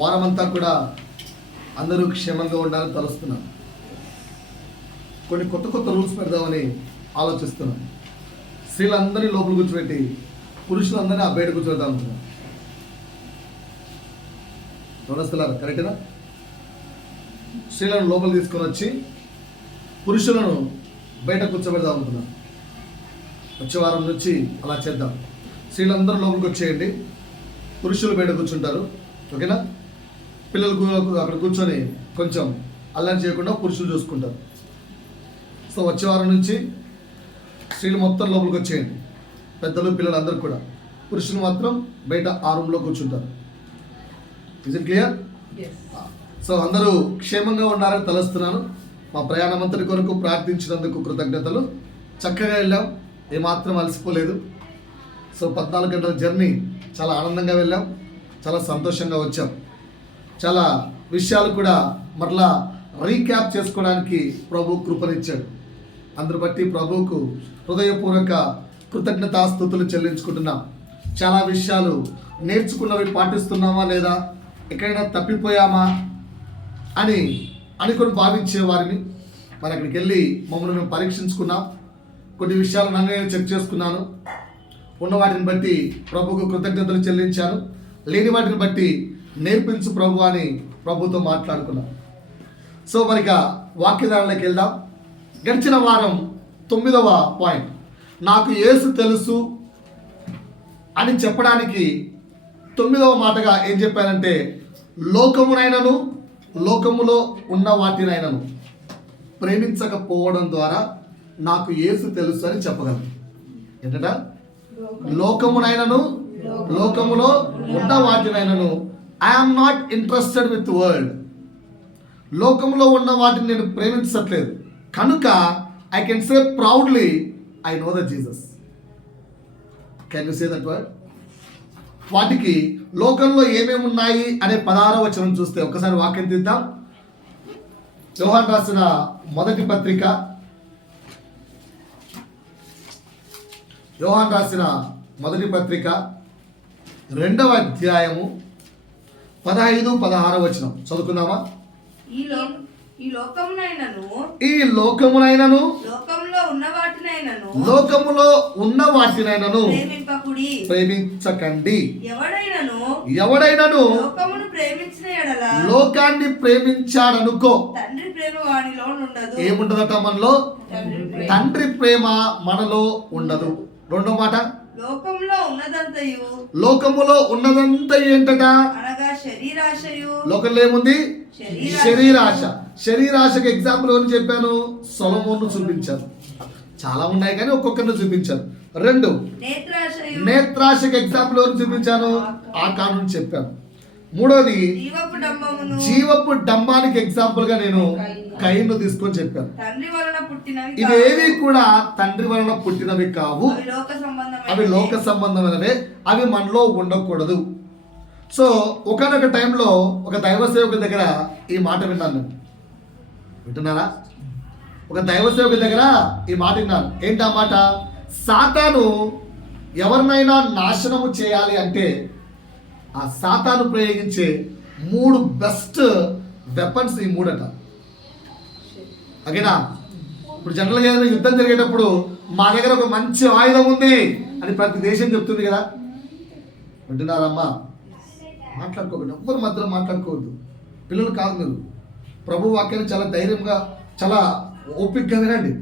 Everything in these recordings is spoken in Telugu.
వారమంతా కూడా అందరూ క్షేమంగా ఉండాలని తలుస్తున్నాను. కొన్ని కొత్త కొత్త రూల్స్ పెడదామని ఆలోచిస్తున్నాను. స్త్రీలందరినీ లోపల కూర్చోబెట్టి పురుషులందరినీ ఆ బయట కూర్చోబెడదాం అనుకున్నాను. గమనిస్తున్నారు కరెక్టేనా? స్త్రీలను లోపల తీసుకొని వచ్చి పురుషులను బయట కూర్చోబెడదాం అనుకున్నాను. వచ్చే వారం నుంచి అలా చేద్దాం. స్త్రీలందరూ లోపలికి వచ్చేయండి, పురుషులు బయట కూర్చుంటారు. ఓకేనా? పిల్లలు అక్కడ కూర్చొని కొంచెం అల్లరి చేయకుండా పురుషులు చూసుకుంటారు. సో వచ్చే వారం నుంచి స్త్రీలు మొత్తం లోపలికి వచ్చేయండి, పెద్దలు పిల్లలు అందరూ కూడా. పురుషులు మాత్రం బయట ఆ రూమ్లో కూర్చుంటారు. Is it clear? సో అందరూ క్షేమంగా ఉండాలని తలుస్తున్నాను. మా ప్రయాణమంతటి కొరకు ప్రార్థించినందుకు కృతజ్ఞతలు. చక్కగా వెళ్ళాం, ఏమాత్రం అలసిపోలేదు. సో 14 గంటల జర్నీ చాలా ఆనందంగా వెళ్ళాం, చాలా సంతోషంగా వచ్చాం. చాలా విషయాలు కూడా మరలా రీక్యాప్ చేసుకోవడానికి ప్రభు కృపనిచ్చాడు. అందరు బట్టి ప్రభువుకు హృదయపూర్వక కృతజ్ఞతాస్తుతులు చెల్లించుకుంటున్నాం. చాలా విషయాలు నేర్చుకున్నవి పాటిస్తున్నామా లేదా, ఎక్కడైనా తప్పిపోయామా అని అనుకొని భావించే వారిని మరి అక్కడికి వెళ్ళి మమ్మల్ని మేము పరీక్షించుకున్నాం. కొన్ని విషయాలు నన్ను నేను చెక్ చేసుకున్నాను. ఉన్న వాటిని బట్టి ప్రభువుకు కృతజ్ఞతలు చెల్లించాను. లేని వాటిని బట్టి నేర్పించు ప్రభు అని ప్రభుతో మాట్లాడుకున్నాం. సో మరిక వాక్యధారణలోకి వెళ్దాం. గడిచిన వారం 9వ పాయింట్, నాకు యేసు తెలుసు అని చెప్పడానికి 9వ మాటగా ఏం చెప్పానంటే, లోకమునైనను లోకములో ఉన్న వాటినైనను ప్రేమించకపోవడం ద్వారా నాకు యేసు తెలుసు అని చెప్పగలను. ఏంటట? లోకమునైనను లోకములో ఉన్న వాటినైనను I'm not interested with world. లోకంలో ఉన్న వాటిని నేను ప్రేమించట్లేదు కనుక I can say proudly I know the Jesus. Can you say that word? వాటికి లోకంలో ఏమేమి ఉన్నాయి అనే 16వ వచనం చూస్తే ఒకసారి వాక్యం తీద్దాం. యోహాను రాసిన మొదటి పత్రిక, యోహాను రాసిన మొదటి పత్రిక 2వ అధ్యాయము 15-16 వచనం చదువుకుందామా? ఈ లోకమునైనను లోకములో ఉన్న వాటినైనను ప్రేమించకండి. ఎవడైనను లోకాన్ని ప్రేమించాడనుకో తండ్రి ప్రేమ వానిలో ఉండదు. ఏముండదట మనలో? తండ్రి ప్రేమ మనలో ఉండదు. రెండో మాట, లోకములో ఉన్నదంతా ఏంటట? అనగా శరీరాశయు. లోకంలో ఏముంది? శరీరాశ. శరీరాశకి ఎగ్జాంపుల్ ఎవరు చెప్పాను? సొలొమోను చూపించాను. చాలా ఉన్నాయి కానీ ఒక్కొక్కరిని చూపించాను. 2 నేత్రాశకి ఎగ్జాంపుల్ ఎవరు చూపించాను? ఆకాను చెప్పాను. 3వది జీవపు డంబానికి ఎగ్జాంపుల్ గా నేను కయీను తీసుకొని చెప్పాను. ఇవేవి కూడా తండ్రి వలన పుట్టినవి కావు, అవి లోక సంబంధమైనవే, అవి మనలో ఉండకూడదు. సో ఒకనొక టైంలో ఒక దైవ సేవకుడి దగ్గర ఈ మాట విన్నాను. వింటున్నారా? ఒక దైవ సేవకుడి దగ్గర ఈ మాట విన్నాను. ఏంటి ఆ మాట? సాతాను ఎవరినైనా నాశనము చేయాలి అంటే ఆ సాతాను ప్రయోగించే 3 బెస్ట్ వెపన్స్ ఈ 3 అట. ఓకేనా? ఇప్పుడు జనరల్గా యుద్ధం జరిగేటప్పుడు మా దగ్గర ఒక మంచి ఆయుధం ఉంది అని ప్రతి దేశం చెప్తుంది కదా. వింటున్నారమ్మా? మాట్లాడుకోకండి, ఎవ్వరు మధ్యలో మాట్లాడుకోవద్దు. పిల్లలు కాదు మీరు. ప్రభు వాక్యాన్ని చాలా ధైర్యంగా చాలా ఓపికగా వినండి.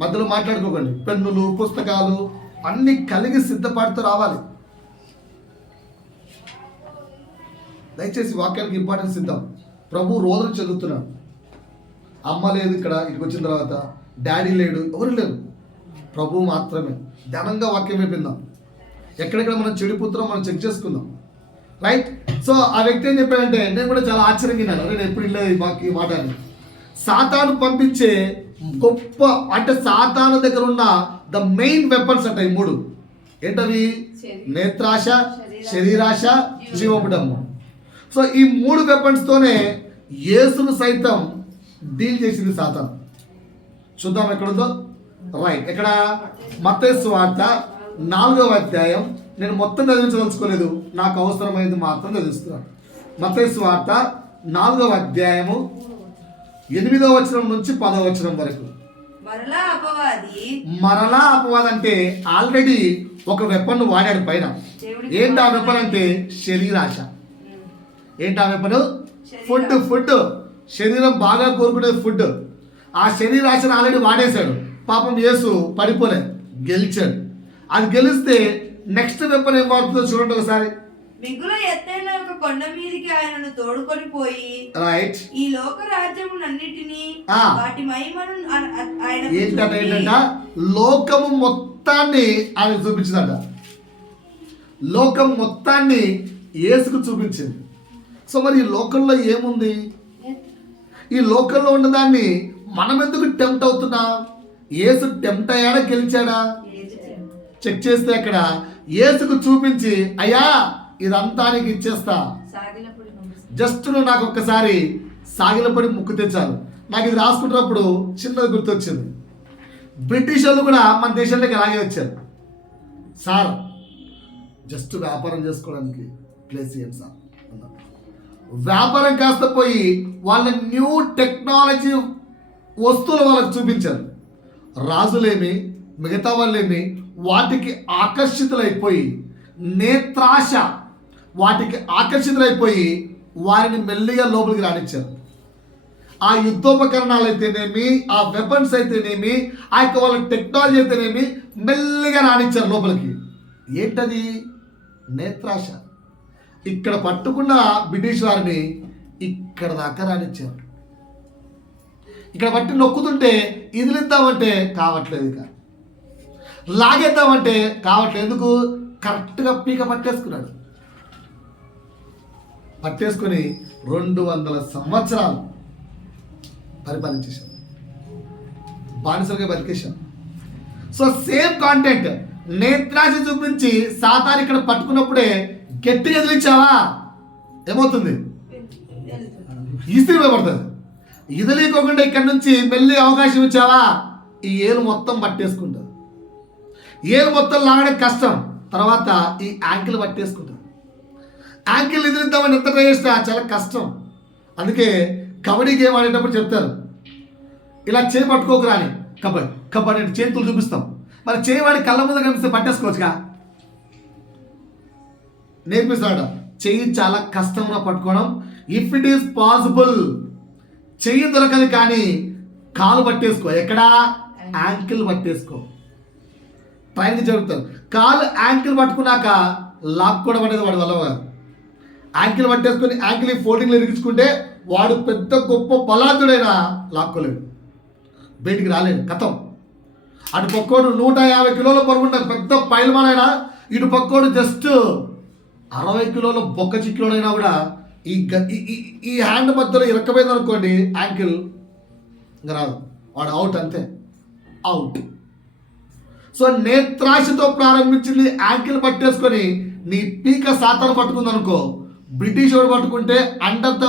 మధ్యలో మాట్లాడుకోకండి. పెన్నులు పుస్తకాలు అన్నీ కలిగి సిద్ధపడుతూ రావాలి. దయచేసి వాక్యానికి ఇంపార్టెన్స్ ఇద్దాం. ప్రభు రోజులు చదువుతున్నాడు. అమ్మ లేదు ఇక్కడ, ఇక్కడికి వచ్చిన తర్వాత డాడీ లేడు, ఎవరు లేరు, ప్రభు మాత్రమే. ధ్యానంగా వాక్యం వేపిందాం. ఎక్కడెక్కడ మనం చెడిపోతున్నాం మనం చెక్ చేసుకుందాం. రైట్? సో ఆ వ్యక్తి ఏం చెప్పాడంటే, నేను కూడా చాలా ఆశ్చర్యంగా నేను ఎప్పుడు ఇల్లేదు ఈ మాట అని. సాతాను పంపించే గొప్ప అంటే సాతాను దగ్గర ఉన్న ద మెయిన్ వెపన్స్ అంట ఈ 3. ఏంటవి? నేత్రాశ, శరీరాశ, జీవపుడము. సో ఈ 3 వెపన్స్తోనే యేసును సైతం డీల్ చేసింది సాతాను. చూద్దాం ఎక్కడుందో. రైట్, ఇక్కడ మత్తయి సువార్త 4వ అధ్యాయం. నేను మొత్తం చదివించదలుచుకోలేదు, నాకు అవసరమైనది మాత్రం చదివిస్తున్నాను. మత్తయి సువార్త 4వ అధ్యాయము 8వ వచనం నుంచి 10వ వచనం వరకు. మరలా అపవాది అంటే ఆల్రెడీ ఒక వెపన్ వాడాడు పైన. ఏంటి ఆ వెపన్ అంటే శరీరాశ. ఏంటి ఆ వెపన్? ఫుడ్. శరీరం బాగా కోరుకునేది ఫుడ్. ఆ శరీరాశను ఆల్రెడీ వాడేశాడు. పాపం యేసు పడిపోలే, గెలిచాడు. అది గెలిస్తే నెక్స్ట్ వెపన్ ఏం వాడుతుందో చూడండి ఒకసారి. మిగుల ఎత్తైన ఒక కొండ మీదకి ఆయనను తోడుకొని పోయి రైట్ ఈ లోక రాజ్యములన్నిటినీ వాటి మహిమను ఆయన ఏంటంట లోకము మొత్తాన్ని ఆయన చూపించిందట. లోకం మొత్తాన్ని యేసుకు చూపించింది. సో మరి ఈ లోకంలో ఏముంది? ఈ లోకంలో ఉన్నదాన్ని మనం ఎందుకు టెంప్ట్ అవుతున్నాం? యేసు టెంప్ట్ అయ్యాడా, గెలిచాడా? చెక్ చేస్తే అక్కడ యేసుకు చూపించి, అయ్యా ఇదంతా నీకు ఇచ్చేస్తా, జస్ట్ నువ్వు నాకు ఒక్కసారి సాగిలపడి ముక్కు తెచ్చాను. నాకు ఇది రాసుకుంటున్నప్పుడు చిన్నది గుర్తొచ్చింది. బ్రిటిష్ వాళ్ళు కూడా మన దేశంలోకి అలాగే వచ్చారు. సార్ జస్ట్ వ్యాపారం చేసుకోవడానికి ప్లేస్ ఇవ్వండి సార్ అన్నారు. వ్యాపారం కాస్త పోయి వాళ్ళ న్యూ టెక్నాలజీ వస్తువులు వాళ్ళకి చూపించారు. రాజులేమి మిగతా వాళ్ళేమి వాటికి ఆకర్షితులైపోయి, నేత్రాశ వాటికి ఆకర్షితులైపోయి వారిని మెల్లిగా లోపలికి రానిచ్చారు. ఆ యుద్ధోపకరణాలు అయితేనేమి, ఆ వెపన్స్ అయితేనేమి, ఆ యొక్క వాళ్ళ టెక్నాలజీ అయితేనేమి మెల్లిగా రానిచ్చారు లోపలికి. ఏంటది? నేత్రాశ. ఇక్కడ పట్టుకున్న బ్రిటిష్ వారిని ఇక్కడ దాకా రానిచ్చారు. ఇక్కడ పట్టి నొక్కుతుంటే ఇదిలిద్దామంటే కావట్లేదు, ఇక లాగేద్దామంటే కావట్లేదు. ఎందుకు? కరెక్ట్గా పీక పట్టేసుకొని 200 సంవత్సరాలు పరిపాలించేశాం, బానిసలుగా బతికేశాం. సో సేమ్ కాంటెంట్ నేత్రాశ చూపించి సాతాను ఇక్కడ పట్టుకున్నప్పుడే గట్టిగా ఎదిరించావా ఏమవుతుంది? ఈస్త్రీ పడుతుంది. ఇదిలేకోకుండా ఇక్కడ నుంచి మెల్లి అవకాశం ఇచ్చావా ఈ ఏలు మొత్తం పట్టేసుకుంటుంది. ఏలు మొత్తం లాగడం కష్టం, తర్వాత ఈ యాంకిల్ పట్టేసుకుంటుంది. యాంకిల్ ఎదిరిద్దామని ఎంత ట్రై చేసినా చాలా కష్టం. అందుకే కబడ్డీ గేమ్ ఆడేటప్పుడు చెప్తారు, ఇలా చేయి పట్టుకోకురా అని. కబడ్డీ అంటే చేతులు చూపిస్తాం. మరి చేయి వాడి కళ్ళ ముందు కనిపిస్తే పట్టేసుకోవచ్చుగా, నేర్పిస్తాడు. చెయ్యి చాలా కష్టంగా పట్టుకోవడం. ఇఫ్ ఇట్ ఈస్ పాసిబుల్ చెయ్యి దొరకదు కానీ కాలు పట్టేసుకో. ఎక్కడా? యాంకిల్ పట్టేసుకో. ట్రైనింగ్ జరుగుతుంది. కాలు యాంకిల్ పట్టుకున్నాక లాక్కోవడం అనేది వాడి వల్ల కాదు. యాంకిల్ పట్టేసుకొని యాంకిల్ ఫోల్డింగ్లో ఇరిగించుకుంటే వాడు పెద్ద గొప్ప బలాదుడైనా లాక్కోలేడు, బయటికి రాలేడు, కథం. అటు పక్కోడు 150 కిలోల బరువున్న పెద్ద పైల్మానైనా, ఇటు పక్కోడు జస్ట్ 60 కిలోల బొక్క చిక్కిలోడైనా కూడా ఈ హ్యాండ్ మధ్యలో ఇరక్కపోయింది అనుకోండి యాంకిల్, ఇంకా రాదు, వాడు అవుట్, అంతే, అవుట్. సో నేత్రాశతో ప్రారంభించింది యాంకిల్ పట్టేసుకొని నీ పీక సాతాను పట్టుకుంది అనుకో. బ్రిటిష్ వాడు పట్టుకుంటే అండర్ ద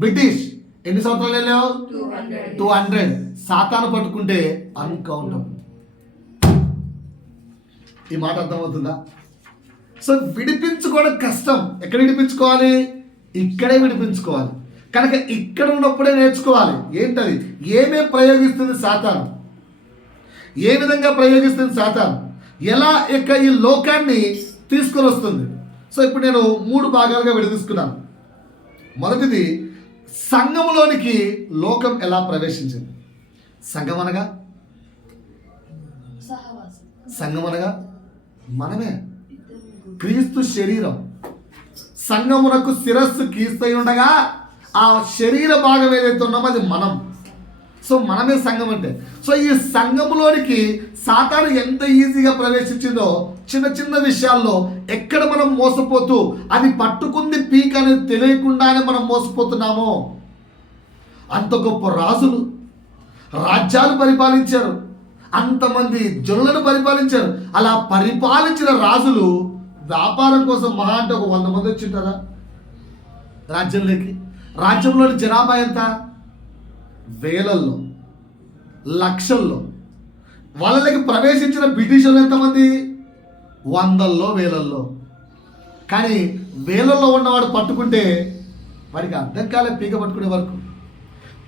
బ్రిటిష్ ఎన్ని సంవత్సరాలు వెళ్ళావు? 200. సాతాను పట్టుకుంటే అన్కౌంటబుల్. ఈ మాట అర్థమవుతుందా? సో విడిపించుకోవడం కష్టం. ఎక్కడ విడిపించుకోవాలి? ఇక్కడే విడిపించుకోవాలి. కనుక ఇక్కడ ఉన్నప్పుడే నేర్చుకోవాలి. ఏంటది? ఏమే ప్రయోగిస్తుంది సాతాను, ఏ విధంగా ప్రయోగిస్తుంది సాతాను, ఎలా యొక్క ఈ లోకాన్ని తీసుకొని వస్తుంది. సో ఇప్పుడు నేను 3 భాగాలుగా విడదీసుకున్నాను. మొదటిది, సంఘములోనికి లోకం ఎలా ప్రవేశించింది. సంఘం అనగా మనమే, క్రీస్తు శరీరం. సంఘమునకు శిరస్సు క్రీస్తు ఉండగా ఆ శరీర భాగం ఏదైతే ఉన్నామో అది మనం. సో మనమే సంఘం అంటే. సో ఈ సంఘములోనికి సాతాను ఎంత ఈజీగా ప్రవేశించిందో, చిన్న చిన్న విషయాల్లో ఎక్కడ మనం మోసపోతూ అది పట్టుకుంది పీక్ అనేది తెలియకుండానే మనం మోసపోతున్నామో. అంత గొప్ప రాజులు రాజ్యాలు పరిపాలించారు, అంతమంది జనులను పరిపాలించారు. అలా పరిపాలించిన రాజులు వ్యాపారం కోసం మహా అంటే ఒక 100 మంది వచ్చింటారా రాజ్యంలోకి? రాజ్యంలోని జనాభా ఎంత? వేలల్లో, లక్షల్లో. వాళ్ళకి ప్రవేశించిన బ్రిటిషర్లు ఎంతమంది? 100ల్లో, వేలల్లో. కానీ వేలల్లో ఉన్నవాడు పట్టుకుంటే వాడికి అర్థం కాలేదు. పీక పట్టుకునే వరకు,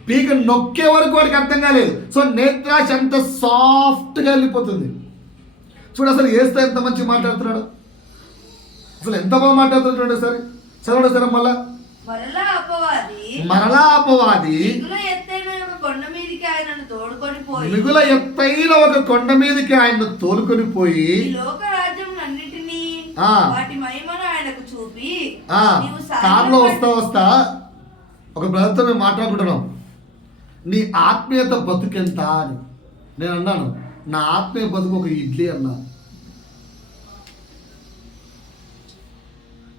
పీక నొక్కే వరకు వాడికి అర్థం కాలేదు. సో నేత్రాశ అంత సాఫ్ట్గా వెళ్ళిపోతుంది. చూడు అసలు ఏస్తే ఎంత మంచి మాట్లాడుతున్నాడు, అసలు ఎంత బాగా మాట్లాడుతున్నాడు. సరే చదవండి సరే మళ్ళా. మరలా అపవాది మిగుల ఎత్తైన ఒక కొండ మీదకి ఆయనను తోడుకొని పోయి మిగుల ఎత్తైన ఒక కొండ మీదకి ఆయన్ను తోలుకొని పోయి ఈ లోక రాజ్యం అన్నిటినీ వాటి మహిమను ఆయనకు చూపి కార్లో వస్తా ఒక బ్రదర్తో మేము మాట్లాడుకుంటున్నాం, నీ ఆత్మీయత బతుకెంత అని. నేను అన్నాను, నా ఆత్మీయ బతుకు ఒక ఇడ్లీ అన్నా.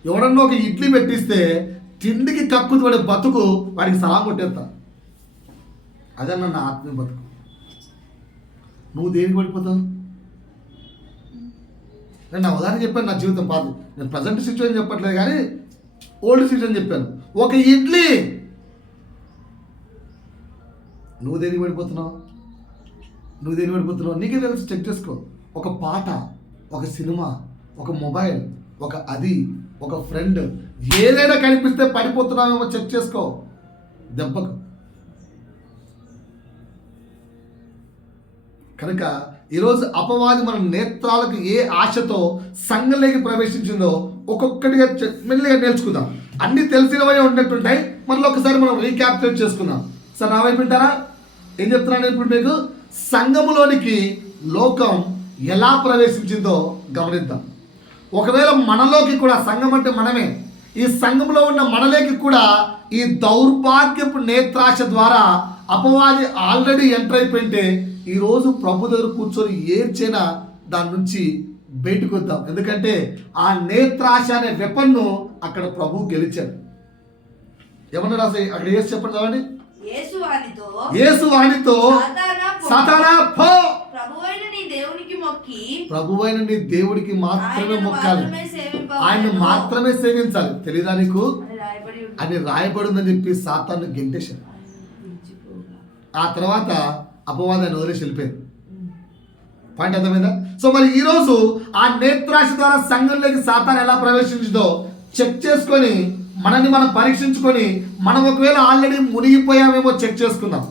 ఎవడన్నా ఒక ఇడ్లీ పెట్టిస్తే తిండికి కక్కుతు పడే బతుకు వాడికి సలాం కొట్టేస్తా. అదన్నా నా ఆత్మీయ బతుకు. నువ్వు దేనికి పడిపోతావు? నేను నా ఉదాహరణ చెప్పాను, నా జీవితం పాత. నేను ప్రజెంట్ సిచ్యువేషన్ చెప్పట్లేదు కానీ ఓల్డ్ సిచ్యువేషన్ చెప్పాను. ఒక ఇడ్లీ. నువ్వు దేనికి పడిపోతున్నావు? నీకే తెలుసు, చెక్ చేసుకో. ఒక పాట, ఒక సినిమా, ఒక మొబైల్, ఒక అది, ఒక ఫ్రెండ్, ఏదైనా కనిపిస్తే పడిపోతున్నావేమో చెక్ చేసుకో దెబ్బకు. కనుక ఈరోజు అపవాది మన నేత్రాలకు ఏ ఆశతో సంఘంలోకి ప్రవేశించిందో ఒక్కొక్కటిగా మెల్లిగా నేర్చుకుందాం. అన్ని తెలిసినవే ఉన్నట్టుంటాయి. మళ్ళీ ఒకసారి మనం రీక్యాప్చులేట్ చేసుకుందాం. సార్ నా వైపు వింటారా? ఏం చెప్తున్నాను ఇప్పుడు మీకు? సంఘములోనికి లోకం ఎలా ప్రవేశించిందో గమనిద్దాం. ఒకవేళ మనలోకి కూడా, సంఘం అంటే మనమే, ఈ సంఘంలో ఉన్న మనలోకి కూడా ఈ దౌర్భాగ్యపు నేత్రాశ ద్వారా అపవాది ఆల్రెడీ ఎంటర్ అయిపోయింటే ఈరోజు ప్రభు దగ్గర కూర్చొని ఏడ్చేనా దాని నుంచి బయటకు వద్దాం. ఎందుకంటే ఆ నేత్రాశ అనే వెపన్ను అక్కడ ప్రభు గెలిచాడు. ఏమన్నా అక్కడ ఏసు చెప్పండి చదవండి. యేసు వానితో సాతానా పో, ప్రభువైన నీ దేవుడికి మాత్రమే మొక్కాలి, ఆయన మాత్రమే సేవించాలి, తెలీదా నీకు అని రాయబడిందని చెప్పి సాతాను గెంటేశాడు. ఆ తర్వాత అపవాదాన్ని వదిలేసి వెళ్ళిపోయారు. పాయింట్ అర్థమైందా? సో మరి ఈరోజు ఆ నేత్రాశ ద్వారా సంఘంలోకి సాతాను ఎలా ప్రవేశించిందో చెక్ చేసుకొని మనల్ని మనం పరీక్షించుకొని మనం ఒకవేళ ఆల్రెడీ మునిగిపోయామేమో చెక్ చేసుకుందామా?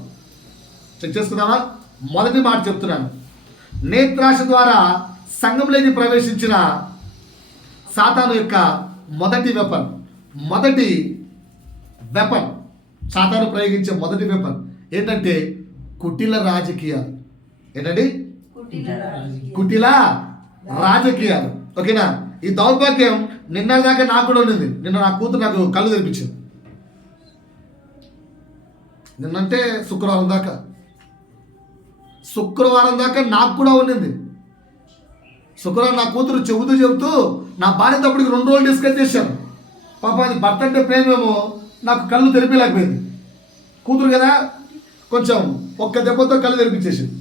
మొదటి మాట చెప్తున్నాను. నేత్రాశ ద్వారా సంఘంలోకి ప్రవేశించిన సాతాను యొక్క మొదటి వెపన్ సాతాను ప్రయోగించే మొదటి వెపన్ ఏంటంటే కుటిల రాజకీయాలు. ఏంటండి? కుటిల రాజకీయాలు. ఓకేనా? ఈ దౌర్భాగ్యం నిన్న దాకా నాకు కూడా ఉండింది. నిన్న నా కూతురు నాకు కళ్ళు తెరిపించింది. నిన్నంటే శుక్రవారం దాకా నాకు కూడా ఉండింది. శుక్రవారం నా కూతురు చెబుతూ నా భార్యతో అప్పటికి 2 రోజులు డిస్కస్ చేశాను. పాప అది భర్త అంటే ప్రేమేమో నాకు కళ్ళు తెరిపేలేకపోయింది. కూతురు కదా, కొంచెం ఒక్క దెబ్బతో కళ్ళు తెరిపించేసింది.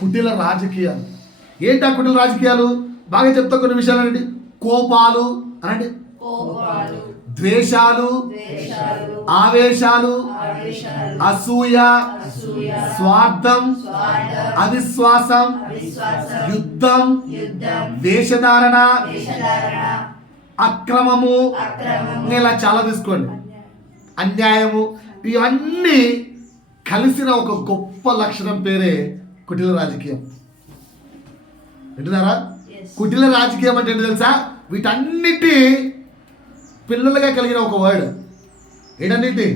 కుటిల రాజకీయాలు. ఏంటి ఆ కుటిల రాజకీయాలు? బాగా చెప్తా కొన్ని విషయాలు అనండి. కోపాలు అనండి, ద్వేషాలు, ఆవేశాలు, అసూయ, స్వార్థం, అవిశ్వాసం, యుద్ధం, వేషధారణ, అక్రమము, ఇలా చాలా తీసుకోండి, అన్యాయము, ఇవన్నీ కలిసిన ఒక గొప్ప లక్షణం పేరే కుటిల రాజకీయం. వింటున్నారా? కుటిల రాజకీయం అంటే ఏంటి తెలుసా? వీటన్నిటి పిల్లలుగా కలిగిన ఒక వర్డ్. ఏంటన్నిటి?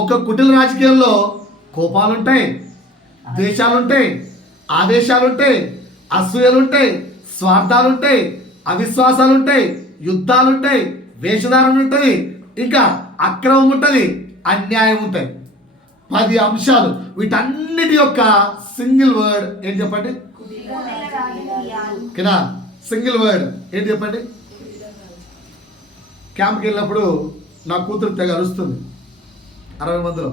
ఒక కుటిల రాజకీయంలో కోపాలుంటాయి, ద్వేషాలుంటాయి, ఆవేశాలుంటాయి, అసూయలుంటాయి, స్వార్థాలుంటాయి, అవిశ్వాసాలుంటాయి, యుద్ధాలుంటాయి, వేషధారణ ఉంటుంది, ఇంకా అక్రమం ఉంటుంది, అన్యాయం ఉంటుంది. 10 అంశాలు. వీటన్నిటి యొక్క సింగిల్ వర్డ్ ఏంటి చెప్పండి? కదా, సింగిల్ వర్డ్ ఏంటి చెప్పండి? క్యాంప్కి వెళ్ళినప్పుడు నా కూతురు తెగ అరుస్తుంది. 60 మందిలో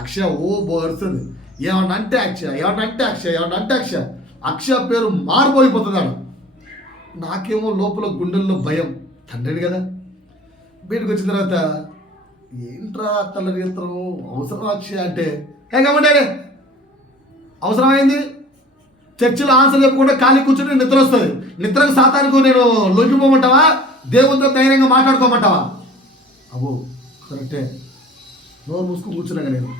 అక్షయ అరుస్తుంది. ఏమన్నా అంటే అక్షయ పేరు మారిపోయిపోతున్నాడు. నాకేమో లోపల గుండెల్లో భయం. తండ్రిని కదా. బయటకు వచ్చిన తర్వాత ఏంట్రా తల్లరిత్రం అవసరం అక్షయ అంటే కాబట్టి అవసరమైంది. చర్చిలో ఆన్సర్ చెప్పకుండా ఖాళీ కూర్చొని నిద్ర వస్తుంది. నిద్రకు సాతానికి నేను లొంగిపోమంటావా? దేవునితో ధైర్యంగా మాట్లాడుకోమంటావా? అబ్బో కరెక్టే, నోరు మూసుకుని కూర్చున్నాగా నేను.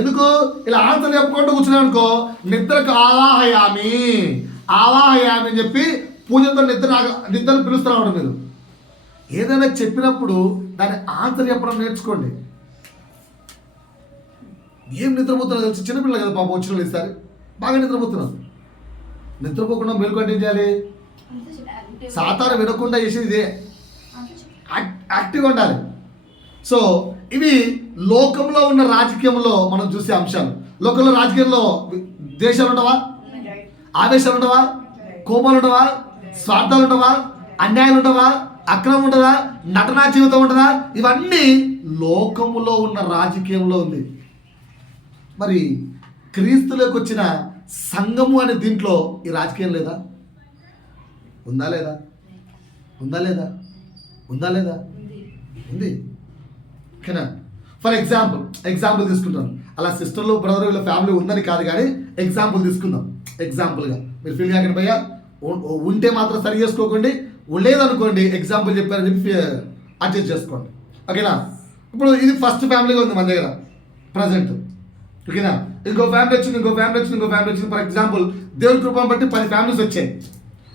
ఎందుకు ఇలా ఆన్సర్ చెప్పుకుంటూ కూర్చున్నాను అనుకో, నిద్రకు ఆవాహయామి అని చెప్పి పూజతో నిద్రను పిలుస్తున్నాడు. మీరు ఏదైనా చెప్పినప్పుడు దాని ఆన్సర్ చెప్పడం నేర్చుకోండి. ఏం నిద్రపోతున్నా తెలిసి చిన్నపిల్లలు కదా పాపం వచ్చిన ఈసారి బాగా నిద్రపోతున్నారు. నిద్రపోకుండా మేలుకుంటే ఏం చేయాలి? సాతాను వినకుండా చేసేది ఇదే, యాక్టివ్గా ఉండాలి. సో ఇవి లోకంలో ఉన్న రాజకీయంలో మనం చూసే అంశాలు. లోకంలో రాజకీయంలో ద్వేషాలు ఉండవా? ఆవేశాలు ఉండవా? కోపాలు ఉండవా? స్వార్థాలు ఉండవా? అన్యాయాలు ఉండవా? అక్రమం ఉండదా? నటనా జీవితం ఉండదా? ఇవన్నీ లోకములో ఉన్న రాజకీయంలో ఉంది. మరి క్రీస్తులోకి వచ్చిన సంఘము అనే దీంట్లో ఈ రాజకీయం లేదా? ఉందా లేదా? ఉందా లేదా? ఉందా లేదా? ఉంది. ఓకేనా? ఫర్ ఎగ్జాంపుల్ తీసుకుంటాను. అలా సిస్టర్లో బ్రదర్ వీళ్ళ ఫ్యామిలీ ఉందని కాదు, కానీ ఎగ్జాంపుల్ తీసుకుందాం. ఎగ్జాంపుల్గా మీరు ఫీల్ కాకండి భయ్యా, ఉంటే మాత్రం సరి చేసుకోకండి, లేదనుకోండి ఎగ్జాంపుల్ చెప్పారని చెప్పి అడ్జస్ట్ చేసుకోండి. ఓకేనా? ఇప్పుడు ఇది ఫస్ట్ ఫ్యామిలీగా ఉంది మన దగ్గర ప్రజెంట్. ఓకేనా? ఇంకో ఫ్యామిలీ వచ్చింది. ఫర్ ఎగ్జాంపుల్ దేవుని కృపను బట్టి 10 ఫ్యామిలీస్ వచ్చాయి.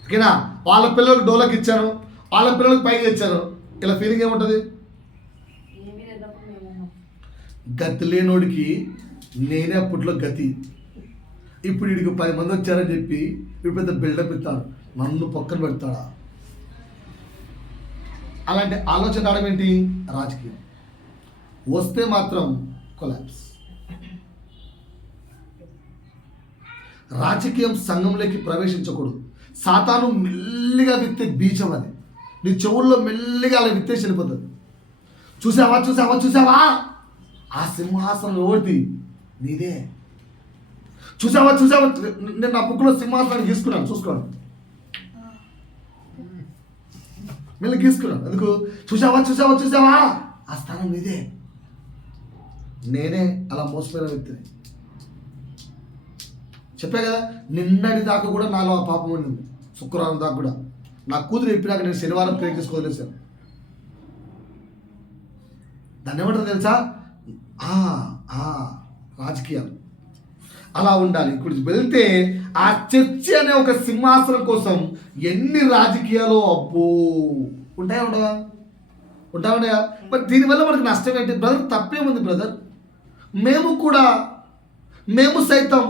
ఓకేనా? వాళ్ళ పిల్లలకు డోలకి ఇచ్చాను, వాళ్ళ పిల్లలకు పైకి ఇచ్చాను. ఇలా ఫీలింగ్ ఏముంటుంది? గతి లేనోడికి నేనే అప్పట్లో గతి. ఇప్పుడు వీడికి 10 మంది వచ్చారని చెప్పి ఇప్పుడు పెద్ద బిల్డప్ ఇస్తాడు, నన్ను పక్కన పెడతాడా? అలాంటి ఆలోచన రావడం ఏంటి? రాజకీయం. వస్తే మాత్రం కొలాప్స్. రాజకీయం సంఘంలోకి ప్రవేశించకూడదు. సాతాను మెల్లిగా విత్తే బీజం అది. నీ చెవుల్లో మెల్లిగా అలా విత్తేసి వెళ్ళిపోతుంది. చూసావా ఆ సింహాసనం ఎవరిది? నీదే. చూసావా నేను నా బుక్లో సింహాసనాన్ని గీసుకున్నాను, చూసుకోండి. మళ్ళీ గీసుకున్నాను. ఎందుకు? చూసావా ఆ స్థానం నీదే. నేనే అలా మోసపోయిన వ్యక్తిని. చెప్పా కదా, నిన్నటి దాకా కూడా నాలో ఆ పాపం ఉండింది. శుక్రవారం దాకా కూడా నా కూతురు చెప్పినాక నేను శనివారం ప్రేర్ చేసుకో వదిలేశాను. దాన్ని ఏమంటారు తెలుసా? రాజకీయాలు అలా ఉండాలి. ఇప్పుడు వెళ్తే ఆ చర్చి అనే ఒక సింహాసనం కోసం ఎన్ని రాజకీయాలు అబ్బో ఉంటాయా ఉండవా? మరి దీనివల్ల మనకు నష్టం ఏంటి? బ్రదర్ తప్పేముంది బ్రదర్? మేము సైతం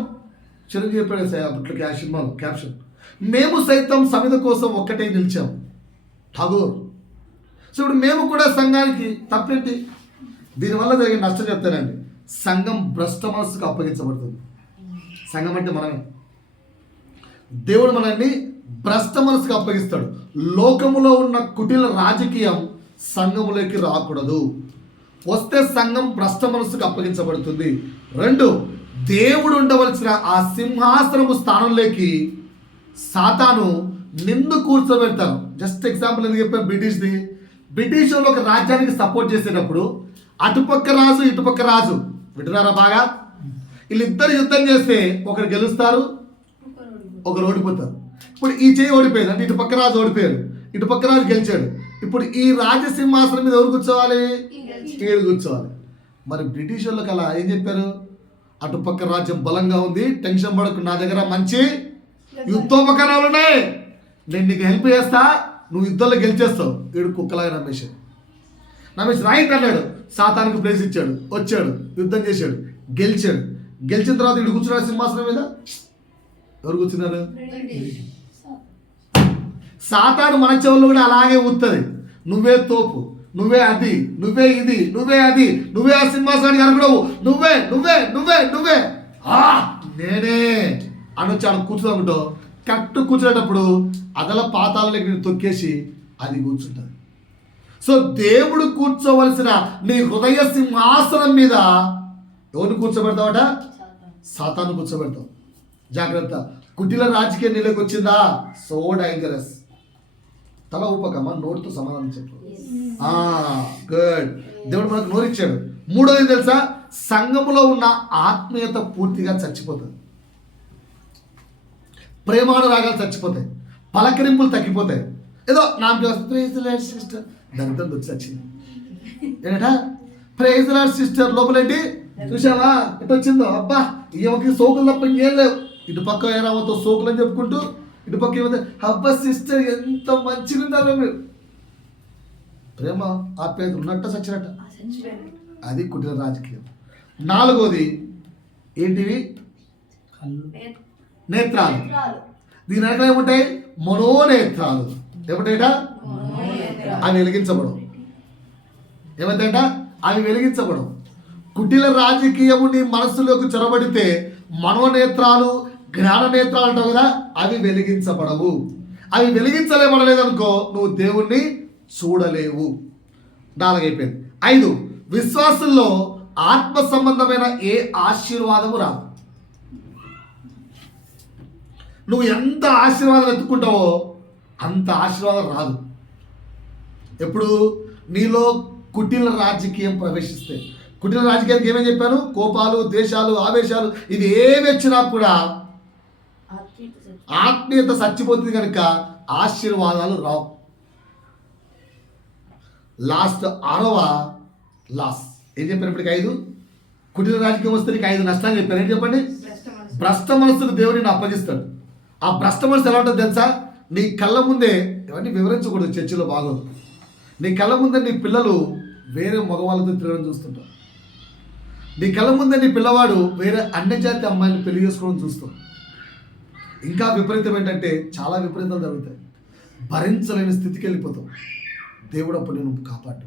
చిరంజీవి చెప్పాడు అప్పట్లో సినిమాలో క్యాప్షన్, మేము సైతం సమిత కోసం ఒక్కటే నిలిచాం, ఠాగూర్. సో ఇప్పుడు మేము కూడా సంఘానికి తప్పేంటి? దీనివల్ల జరిగే నష్టం చెప్తానండి. సంఘం భ్రష్ట మనస్సుకు అప్పగించబడుతుంది. సంఘం అంటే మనమే. దేవుడు మనల్ని భ్రష్ట మనసుకు అప్పగిస్తాడు. లోకములో ఉన్న కుటిల రాజకీయం సంఘములోకి రాకూడదు. వస్తే సంఘం భ్రష్ట మనసుకు అప్పగించబడుతుంది. 2, దేవుడు ఉండవలసిన ఆ సింహాసనము స్థానంలోకి సాతాను నిన్ను కూర్చోబెడతాను. జస్ట్ ఎగ్జాంపుల్ ఎందుకు చెప్పాను? బ్రిటిష్ వాళ్ళు ఒక రాజ్యానికి సపోర్ట్ చేసేటప్పుడు అటుపక్క రాజు ఇటుపక్క రాజు వింటున్నారా బాగా? వీళ్ళిద్దరు యుద్ధం చేస్తే ఒకరు గెలుస్తారు, ఒకరు ఓడిపోతారు. ఇప్పుడు ఈ చేయి ఓడిపోయింది అంటే ఇటు పక్క రాజు ఓడిపోయాడు, ఇటు పక్క రాజు గెలిచాడు. ఇప్పుడు ఈ రాజసింహాసనం మీద ఎవరు కూర్చోవాలి? వీళ్ళు కూర్చోవాలి. మరి బ్రిటిష్ వాళ్ళకి అలా ఏం చెప్పారు? అటుపక్క రాజ్యం బలంగా ఉంది, టెన్షన్ పడకు, నా దగ్గర మంచి యుద్ధోపకరణాలు ఉన్నాయి, నేను నీకు హెల్ప్ చేస్తా, నువ్వు యుద్ధంలో గెలిచేస్తావు. వీడు కుక్కలాగా నమ్మేసి రైట్ అన్నాడు. సాతానికి ప్లేస్ ఇచ్చాడు, వచ్చాడు, యుద్ధం చేశాడు, గెలిచాడు. గెలిచిన తర్వాత వీడు కూర్చున్నాడు సింహాసనం మీద. ఎవరు కూర్చున్నారు? సాతాను మన చెవుల్లో కూడా అలాగే ఊతుంది. నువ్వే తోపు, నువ్వే అది, నువ్వే ఇది, నువ్వే అది, నువ్వే ఆ సింహాసనానికి అరగడవు, నువ్వే నేనే అనొచ్చాడు. కూర్చోకుంటో కరెక్ట్ కూర్చునేటప్పుడు అదల పాతాలకి తొక్కేసి అది కూర్చుంటుంది. సో దేవుడు కూర్చోవలసిన నీ హృదయ సింహాసనం మీద ఎవరిని కూర్చోబెడతావట? సాతాను కూర్చోబెడతావు. జాగ్రత్త. కుటిల రాజకీయ నీళ్ళకి వచ్చిందా? So dangerous. తల ఊపకమ్మా, నోటితో సమాధానం చెప్పు. గుడ్. దేవుడు మనకు నోరిచ్చాడు. 3వది తెలుసా? సంఘములో ఉన్న ఆత్మీయత పూర్తిగా చచ్చిపోతుంది. ప్రేమానురాగాలు చచ్చిపోతాయి, పలకరింపులు తగ్గిపోతాయి, ఏదో నాకు ప్రైజ్ లార్డ్ సిస్టర్ దరిద్రం వచ్చి వచ్చింది ఏంటా ప్రైజ్ లార్డ్ సిస్టర్ లోపలేంటి చూసావా ఎటు వచ్చిందో అబ్బా ఈమెకి సోకులు తప్ప ఇంకేం లేవు. ఇటు పక్క ఏరావతో సోకులు అని చెప్పుకుంటూ ఇటు పక్క ఏమైతే అబ్బా సిస్టర్ ఎంత మంచిగా ఉన్నారో మీరు. ప్రేమ ఆప్యాయత ఉన్నట్ట సచ్చినట్ట. అది కుటిల రాజకీయం. నాలుగోది ఏంటివి? నేత్రాలు. దీని వెనక ఏముంటాయి? మనోనేత్రాలు. ఏమిటేట? అవి వెలిగించబడవు. ఏమైందంట? అవి వెలిగించబడవు. కుటిల రాజకీయము నీ మనస్సులోకి చొరబడితే మనోనేత్రాలు, జ్ఞాననేత్రాలు అంటావు కదా, అవి వెలిగించబడవు. అవి వెలిగించలేబడలేదనుకో నువ్వు దేవుణ్ణి చూడలేవు. 4 అయిపోయింది. 5 విశ్వాసంలో ఆత్మ సంబంధమైన ఏ ఆశీర్వాదము రాదు. నువ్వు ఎంత ఆశీర్వాదం ఎత్తుకుంటావో అంత ఆశీర్వాదం రాదు. ఎప్పుడు? నీలో కుటిల రాజకీయం ప్రవేశిస్తే. కుటిల రాజకీయానికి ఏమేమి చెప్పాను? కోపాలు, ద్వేషాలు, ఆవేశాలు ఇవి ఏమి వచ్చినా కూడా ఆత్మీయత చచ్చిపోతుంది కనుక ఆశీర్వాదాలు రావు. లాస్ట్ 6వ లాస్ ఏం చెప్పారు? ఇప్పటికి 5 కుటిల రాజకీయం వస్తే నీకు 5 నష్టాలు చెప్పారు. ఏం చెప్పండి? భ్రష్ట మనసుకు దేవుడు నేను అప్పగిస్తాడు. ఆ భ్రష్ట మనసు ఎలా ఉంటుంది తెలుసా? నీ కళ్ళ ముందే, ఇవన్నీ వివరించకూడదు, చర్చిలో బాగోదు. నీ కళ్ళ ముందే నీ పిల్లలు వేరే మగవాళ్ళతో తిరగడం చూస్తుంటారు. నీ కళ్ళ ముందే నీ పిల్లవాడు వేరే అన్యజాతి అమ్మాయిని పెళ్లి చేసుకోవడం చూస్తాం. ఇంకా విపరీతం ఏంటంటే చాలా విపరీతాలు జరుగుతాయి. భరించలేని స్థితికి వెళ్ళిపోతాం. దేవుడు అప్పుడు నేను కాపాడు.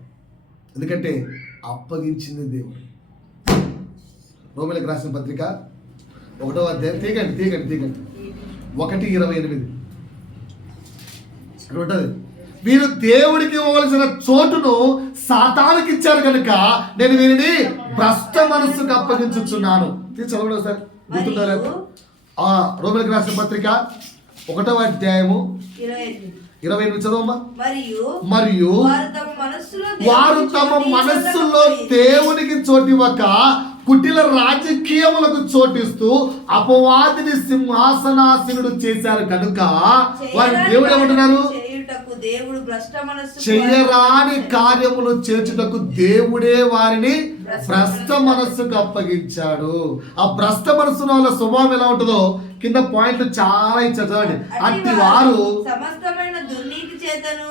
ఎందుకంటే అప్పగించింది దేవుడు. రోమిలకు రాసిన పత్రిక 1వ అధ్యాయం తీగండి 1:28 ఇక్కడ ఉంటుంది. వీరు దేవుడికి ఇవ్వవలసిన చోటును సాతానుకి ఇచ్చారు కనుక నేను వీరిని భ్రష్ట మనస్సుకు అప్పగించుచున్నాను. చదవండి సార్, గుర్తుంటారు? రోమిలకు రాసిన పత్రిక 1వ అధ్యాయము 28 చదవమ్మా. మరియు వారు తమ మనస్సులో దేవునికి చోటివ్వక కుటిల రాజకీయములకు చోటిస్తూ అపవాదిని సింహాసనాసీనుడు చేశారు కనుక వారి దేవుడు ఏమంటున్నారు? చెయ్యరాని కార్యములు చేర్చుటకు దేవుడే వారిని భ్రష్ట మనస్సుకు అప్పగించాడు. ఆ భ్రష్ట మనస్సు వాళ్ళ స్వభావం ఎలా ఉంటుందో కింద పాయింట్లు చాలా ఇచ్చారు చదవండి. అట్టి వారు సమస్తమైన దుర్నీతి చేతను,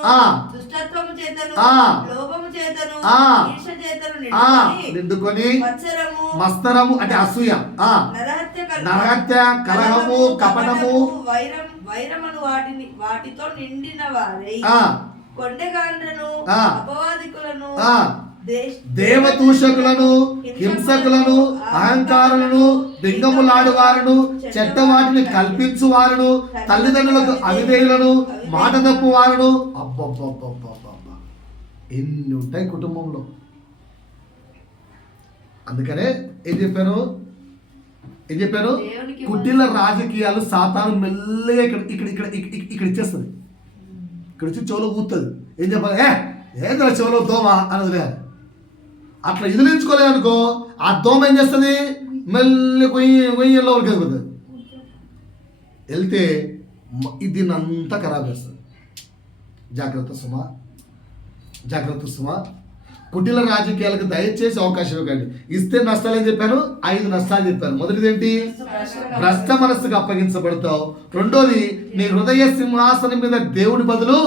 దుష్టత్వము చేతను, లోభము చేతను, ఈర్ష్య చేతను నిండుకొని మస్తరము అంటే అసూయ, నరహత్య, కలహము, కపటము, వైరమును వాటితో నిండిన వారై కొండెగాండ్రను, అపవాదికులను, దేవదూషకులను, హింసకులను, అహంకారులను, బింగములాడు వారును, చెడ్డ వాటిని కల్పించు వారును, తల్లిదండ్రులకు అవిధేయులను, మాట తప్పు వారును. అబ్బబ్బబ్బబ్బబ్బబ్బ ఎన్ని ఉంటాయి కుటుంబంలో. అందుకనే ఏం చెప్పాను? కుటిల రాజకీయాలు సాతాను మెల్లగా ఇక్కడ ఇచ్చేస్తుంది. ఇక్కడ వచ్చి చెవులో కూతుంది. ఏం చెప్పాలి? ఏంద్ర చెవులో దోమ అన్నదిలే. అట్లా ఇదిలించుకోలేదు అనుకో ఆ దోమ ఏం చేస్తుంది? మెల్లి కొయ్యలో వెళ్ళిపోతుంది. వెళ్తే దీన్ని అంతా ఖరాబ్ చేస్తుంది. జాగ్రత్త సుమా. కుటిల రాజకీయాలకు దయచేసి అవకాశం ఇవ్వకండి. ఇస్తే నష్టాలు ఏం చెప్పాను? 5 నష్టాలు చెప్పాను. మొదటిది ఏంటి? భ్రష్ట మనస్సుకు అప్పగించబడతావు. రెండోది నీ హృదయ సింహాసనం మీద దేవుడి బదులు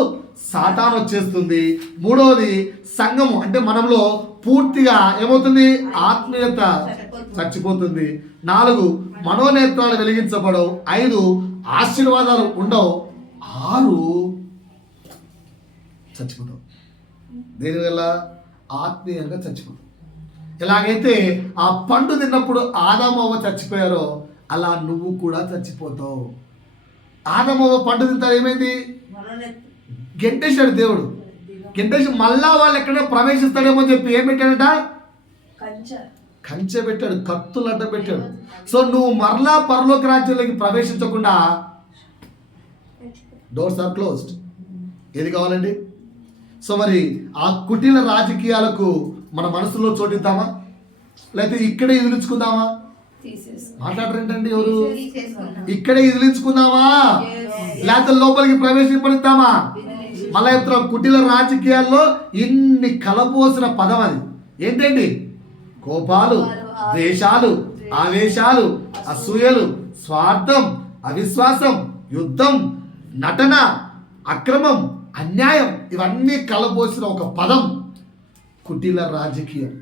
సాతాను వచ్చేస్తుంది. మూడవది సంఘము అంటే మనలో పూర్తిగా ఏమవుతుంది? ఆత్మీయత చచ్చిపోతుంది. 4 మనోనేత్రాలు వెలిగించబడవు. 5 ఆశీర్వాదాలు ఉండవు. 6 చచ్చిపోతావు. దేనివల్ల? ఆత్మీయంగా చచ్చిపోతావు. ఎలాగైతే ఆ పండు తిన్నప్పుడు ఆదామవ్వ చచ్చిపోయారో అలా నువ్వు కూడా చచ్చిపోతావు. ఆదామవ్వ పండు తింటా ఏమైంది? గెంటేశాడు దేవుడు. గెంటేసి మళ్ళా వాళ్ళు ఎక్కడైనా ప్రవేశిస్తాడేమో అని చెప్పి ఏం పెట్టాడట? కంచె పెట్టాడు, కత్తులు అడ్డ పెట్టాడు. సో నువ్వు మరలా పరలోక రాజ్యంలోకి ప్రవేశించకుండా డోర్స్ ఆర్ క్లోజ్డ్. ఏది కావాలండి? సో మరి ఆ కుటిల రాజకీయాలకు మన మనసులో చోటిద్దామా, లేకపోతే ఇక్కడే ఇదిలించుకుందామా? మాట్లాడరేంటండి ఎవరు? ఇక్కడే ఇదిలించుకుందామా, లేకపోతే లోపలికి ప్రవేశింపనిద్దామా? మళ్ళా చెప్తున్నాం, కుటిల రాజకీయాల్లో ఇన్ని కలపోసిన పదం అది ఏంటండి? కోపాలు, ద్వేషాలు, ఆవేశాలు, అసూయలు, స్వార్థం, అవిశ్వాసం, యుద్ధం, నటన, అక్రమం, అన్యాయం, ఇవన్నీ కలబోసిన ఒక పదం కుటిల రాజకీయం.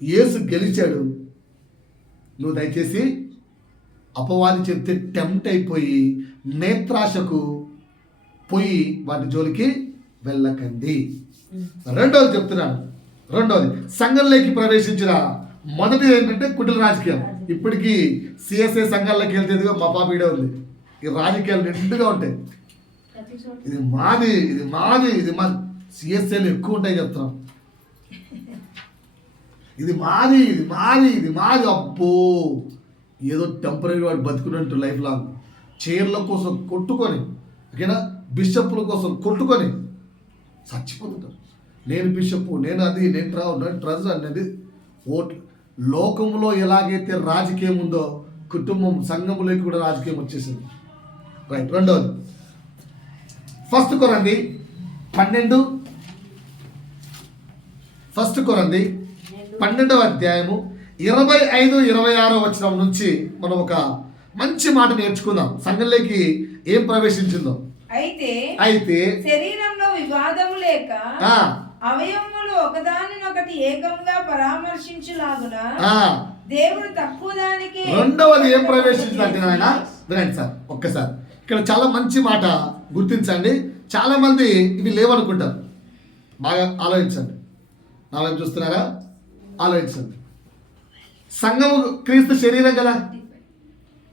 యేసు గెలిచాడు. నువ్వు దయచేసి అపవాది చెప్తే టెంప్ట్ అయిపోయి నేత్రాశకు పోయి వాటి జోలికి వెళ్ళకండి. రెండవది చెప్తున్నాను. రెండవది సంఘంలోకి ప్రవేశించిన మొదటిది ఏంటంటే కుటిల రాజకీయం. ఇప్పటికీ సిఎస్ఐ సంఘాల్లోకి వెళ్తేదిగా మా పాప ఈడే ఉంది. ఈ రాజకీయాలు నిండుగా ఉంటాయి. ఇది మాది, ఇది మాది, ఇది మాది. సిఎస్ఐలు ఎక్కువ ఉంటాయి చెప్తున్నాం. ఇది మాది, ఇది మాది, ఇది మాది. అబ్బో, ఏదో టెంపరీ వాడు బతుకున్నట్టు లైఫ్ లాంగ్ చైర్ల కోసం కొట్టుకొని, ఓకేనా, బిషప్ల కోసం కొట్టుకొని చచ్చిపోతుంటారు. నేను బిషప్, నేను అది, నేను ట్రస్ట్ అనేది. ఓట్లు లోకంలో ఎలాగైతే రాజకీయం ఉందో కుటుంబం సంఘంలోకి కూడా రాజకీయం వచ్చేసింది. రైట్. రెండవది 1 కొరింథీ 12, 1 కొరింథీ 12వ అధ్యాయము 25-26 వచనం నుంచి మనం ఒక మంచి మాట నేర్చుకుందాం. సంఘంలోకి ఏం ప్రవేశించిందో. అయితే శరీరంలో వివాదము లేక అవయవములు ఒకదానినొకటి ఏకంగా పరామర్శించులాగున దేవుడు తక్కువ దానికి. రెండవది ఏం ప్రవేశించిందంటే నాయన వినండి సార్ ఒక్కసారి. ఇక్కడ చాలా మంచి మాట గుర్తించండి. చాలా మంది ఇవి లేవనుకుంటారు. బాగా ఆలోచించండి. నా వైపు చూస్తున్నారా? ఆలోచించండి. సంఘము క్రీస్తు శరీరం కదా.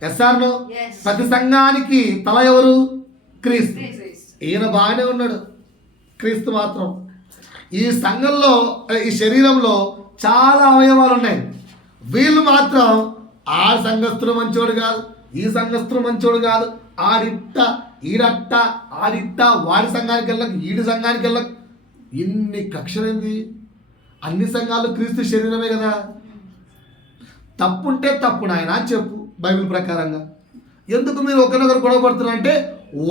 ఎస్ఆర్ను ప్రతి సంఘానికి తల ఎవరు? క్రీస్తు. ఈయన బాగానే ఉన్నాడు. క్రీస్తు మాత్రం ఈ సంఘంలో, ఈ శరీరంలో చాలా అవయవాలు ఉన్నాయి. వీళ్ళు మాత్రం ఆ సంఘస్థుడు మంచోడు కాదు, ఈ సంఘస్థుడు మంచోడు కాదు, ఆడిట్ట ఈడట్ట, ఆడిట్ట వాడి సంఘానికి వెళ్ళక, ఈడి సంఘానికి వెళ్ళక. ఇన్ని కక్షలేంది? అన్ని సంఘాలు క్రీస్తు శరీరమే కదా. తప్పుంటే తప్పు నాయన చెప్పు బైబిల్ ప్రకారంగా. ఎందుకు మీరు ఒకరినొకరు గొడవ పడుతున్నారంటే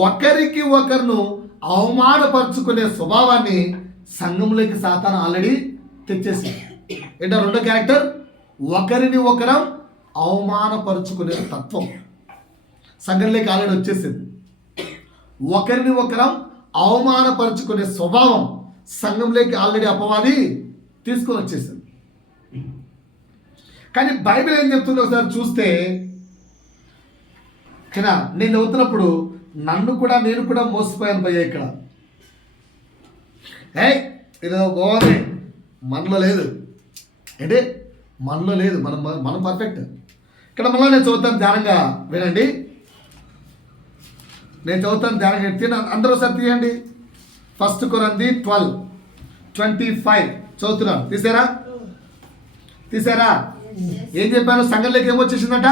ఒకరికి ఒకరిను అవమానపరుచుకునే స్వభావాన్ని సంఘంలోకి సాతాను ఆల్రెడీ తెచ్చేసి. ఏంటో రెండో క్యారెక్టర్, ఒకరిని ఒకరం అవమానపరుచుకునే తత్వం సంఘంలోకి ఆల్రెడీ వచ్చేసింది. ఒకరిని ఒకరం అవమానపరుచుకునే స్వభావం సంఘంలోకి ఆల్రెడీ అపవాది తీసుకొని వచ్చేసింది. కానీ బైబిల్ ఏం చెప్తుందో ఒకసారి చూస్తే, నేను చదువుతున్నప్పుడు నేను కూడా మోసపోయాను భయ్యా. ఇక్కడ ఇది బాగుంది, మనలో లేదు. అంటే మనలో లేదు, మనం పర్ఫెక్ట్. ఇక్కడ మళ్ళీ నేను చదువుతాను ధ్యానంగా వినండి. నేను చదువుతాను ధ్యానంగా ఎత్తి అందరూ ఒకసారి తీయండి. 1 కొరింథీ 12:25 చదువుతున్నాను. తీసారా? ఏం చెప్పాను? సంఘంలోకి ఏమొచ్చేసిందట?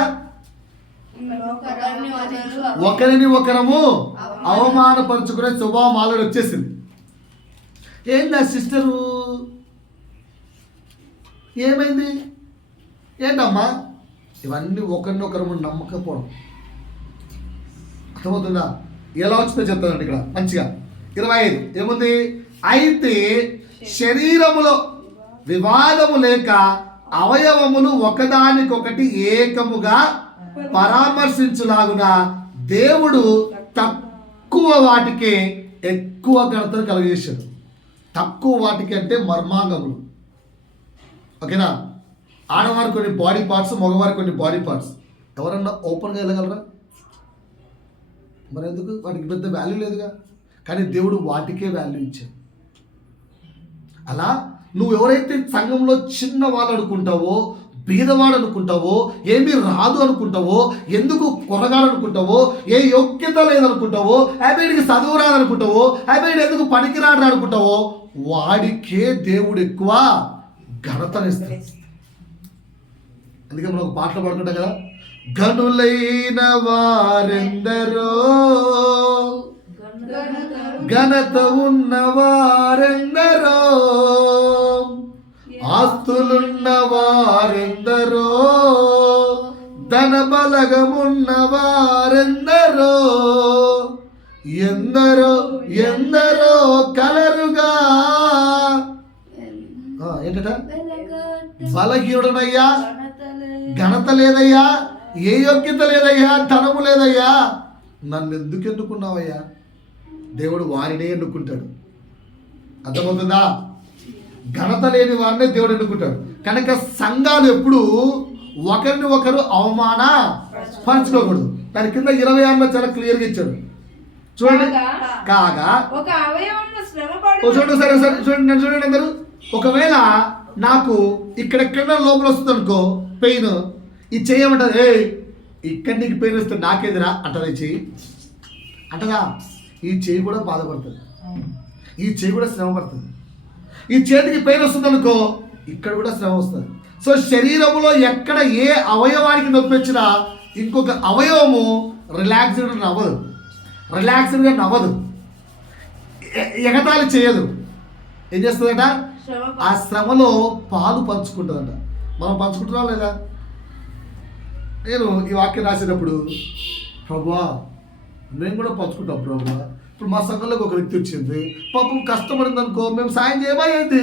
ఒకరిని ఒకరము అవమానపరుచుకునే స్వభావం ఆల్రెడీ వచ్చేసింది. ఏందా సిస్టరు, ఏమైంది? ఏంటమ్మా? ఇవన్నీ ఒకరినొకరు నమ్మకపోవడం. అర్థమవుతుందా? ఎలా వచ్చిందో చెప్తానండి ఇక్కడ మంచిగా. 25 ఏముంది? అయితే శరీరములో వివాదము లేక అవయవములు ఒకదానికొకటి ఏకముగా పరామర్శించులాగున దేవుడు తక్కువ వాటికే ఎక్కువ ఘనతను కలిగజేశాడు. తక్కువ వాటికి అంటే మర్మాంగములు, ఓకేనా? ఆడవారు కొన్ని బాడీ పార్ట్స్, మగవారు కొన్ని బాడీ పార్ట్స్. ఎవరన్నా ఓపెన్గా వెళ్ళగలరా? మరి ఎందుకు? వాటికి పెద్ద వాల్యూ లేదుగా. కానీ దేవుడు వాటికే వాల్యూ ఇచ్చాడు. అలా నువ్వు ఎవరైతే సంఘంలో చిన్నవాళ్ళు అనుకుంటావో, బీదవాడు అనుకుంటావో, ఏమీ రాదు అనుకుంటావో, ఎందుకు కొరగాలనుకుంటావో, ఏ యోగ్యత లేదనుకుంటావో, వీడికి చదువు రాదనుకుంటావో, వీడు ఎందుకు పనికిరాడు అనుకుంటావో, వాడికే దేవుడు ఎక్కువ ఘనతనిస్తాడు. అందుకే మనం ఒక పాటలు పాడుకుంటాం కదా, ఘనులైన వారెందరో, ఘనత ఉన్న వారెందరో, ఆస్తులున్న వారెందరో, ధన బలగమున్న వారెందరో, ఎందరో ఎందరో కలరుగా ఏంటట బలహీనుడనయ్యా, ఘనత లేదయ్యా, ఏ యోగ్యత లేదయ్యా, ధనము లేదయ్యా, నన్ను ఎందుకు ఎన్నుకున్నావయ్యా? దేవుడు వారినే ఎన్నుకుంటాడు. అర్థమవుతుందా? ఘనత లేని వారినే దేవుడు ఎన్నుకుంటాడు. కనుక సంఘాలు ఎప్పుడు ఒకరిని ఒకరు అవమాన పరచుకోకూడదు. దాని కింద 26లో చాలా క్లియర్గా ఇచ్చాడు. చూడండి. కాగా ఒక అవయవమును చూడండి, సరే సరే చూడండి, చూడండి అందరూ. ఒకవేళ నాకు ఇక్కడెక్కడ లోపల వస్తుంది అనుకో పెయిన్, ఇది చేయమంటారు. ఇక్కడ నీకు పెయిన్ వస్తుంది, నాకేదిరా అంటారా? ఈ చెయ్యి అంటదా? ఈ చెయ్యి కూడా బాధపడుతుంది, ఈ చెయ్యి కూడా శ్రమ పడుతుంది. ఈ చేతికి పెయిన్ వస్తుంది అనుకో, ఇక్కడ కూడా శ్రమ వస్తుంది. సో శరీరంలో ఎక్కడ ఏ అవయవానికి నొప్పి వచ్చినా ఇంకొక అవయవము రిలాక్స్డ్గా నవ్వదు, రిలాక్స్డ్గా నవ్వదు, ఎగతాళి చేయదు. ఏం చేస్తుందట? ఆ శ్రమలో పాలు పంచుకుంటుందంట. మనం పంచుకుంటున్నాం లేదా? నేను ఈ వాక్యం రాసేటప్పుడు, ప్రభువా మేము కూడా పంచుకుంటాం ప్రభువా. ఇప్పుడు మా సంఘంలోకి ఒక వ్యక్తి వచ్చింది, పాపం కష్టపడింది అనుకో, మేము సాయం చేయబోయేది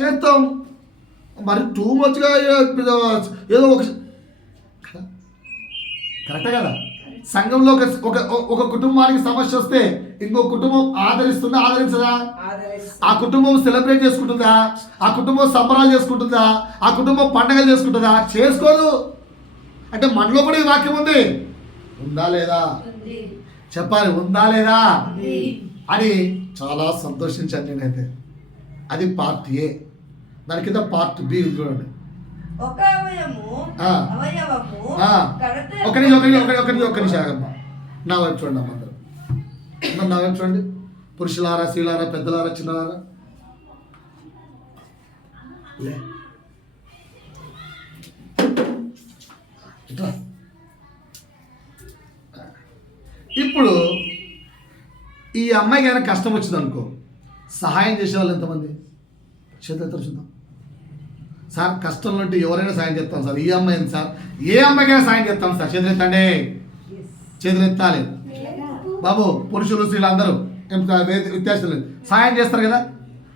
చేస్తాం. మరి టూ మచ్గా ఏదో ఒక కరెక్టే కదా? సంఘంలో ఒక కుటుంబానికి సమస్య వస్తే ఇంకో కుటుంబం ఆదరిస్తుందా, ఆదరించదా? ఆ కుటుంబం సెలబ్రేట్ చేసుకుంటుందా? ఆ కుటుంబం సంబరాలు చేసుకుంటుందా? ఆ కుటుంబం పండగలు చేసుకుంటుందా? చేసుకోదు. అంటే మనలో కూడా ఈ వాక్యం ఉంది, ఉందా లేదా చెప్పాలి, ఉందా లేదా అని చాలా సంతోషించాను నేనైతే. అది పార్ట్ ఏ. దాని కింద పార్ట్ బి చూడండి. ఒక అవయవము ఒక నిమిషం నా వైపు చూడండి అమ్మ, అందరూ నా వైపు చూడండి. పురుషులారా, స్త్రీలారా, పెద్దలారా, చిన్నలారా, ఇప్పుడు ఈ అమ్మాయికి ఏమైనా కష్టం వచ్చింది అనుకో, సహాయం చేసే వాళ్ళు ఎంతమంది? చేతులెత్తారు చూద్దాం. సార్ కష్టంలో ఉంటే ఎవరైనా సాయం చేస్తాం సార్. ఈ అమ్మాయి సార్, ఏ అమ్మాయికైనా సాయం చేస్తాం సార్. చేతులెత్తండి, చేతులెత్తాలి బాబు. పురుషులు స్త్రీలు అందరూ వ్యత్యాసం లేదు, సాయం చేస్తారు కదా,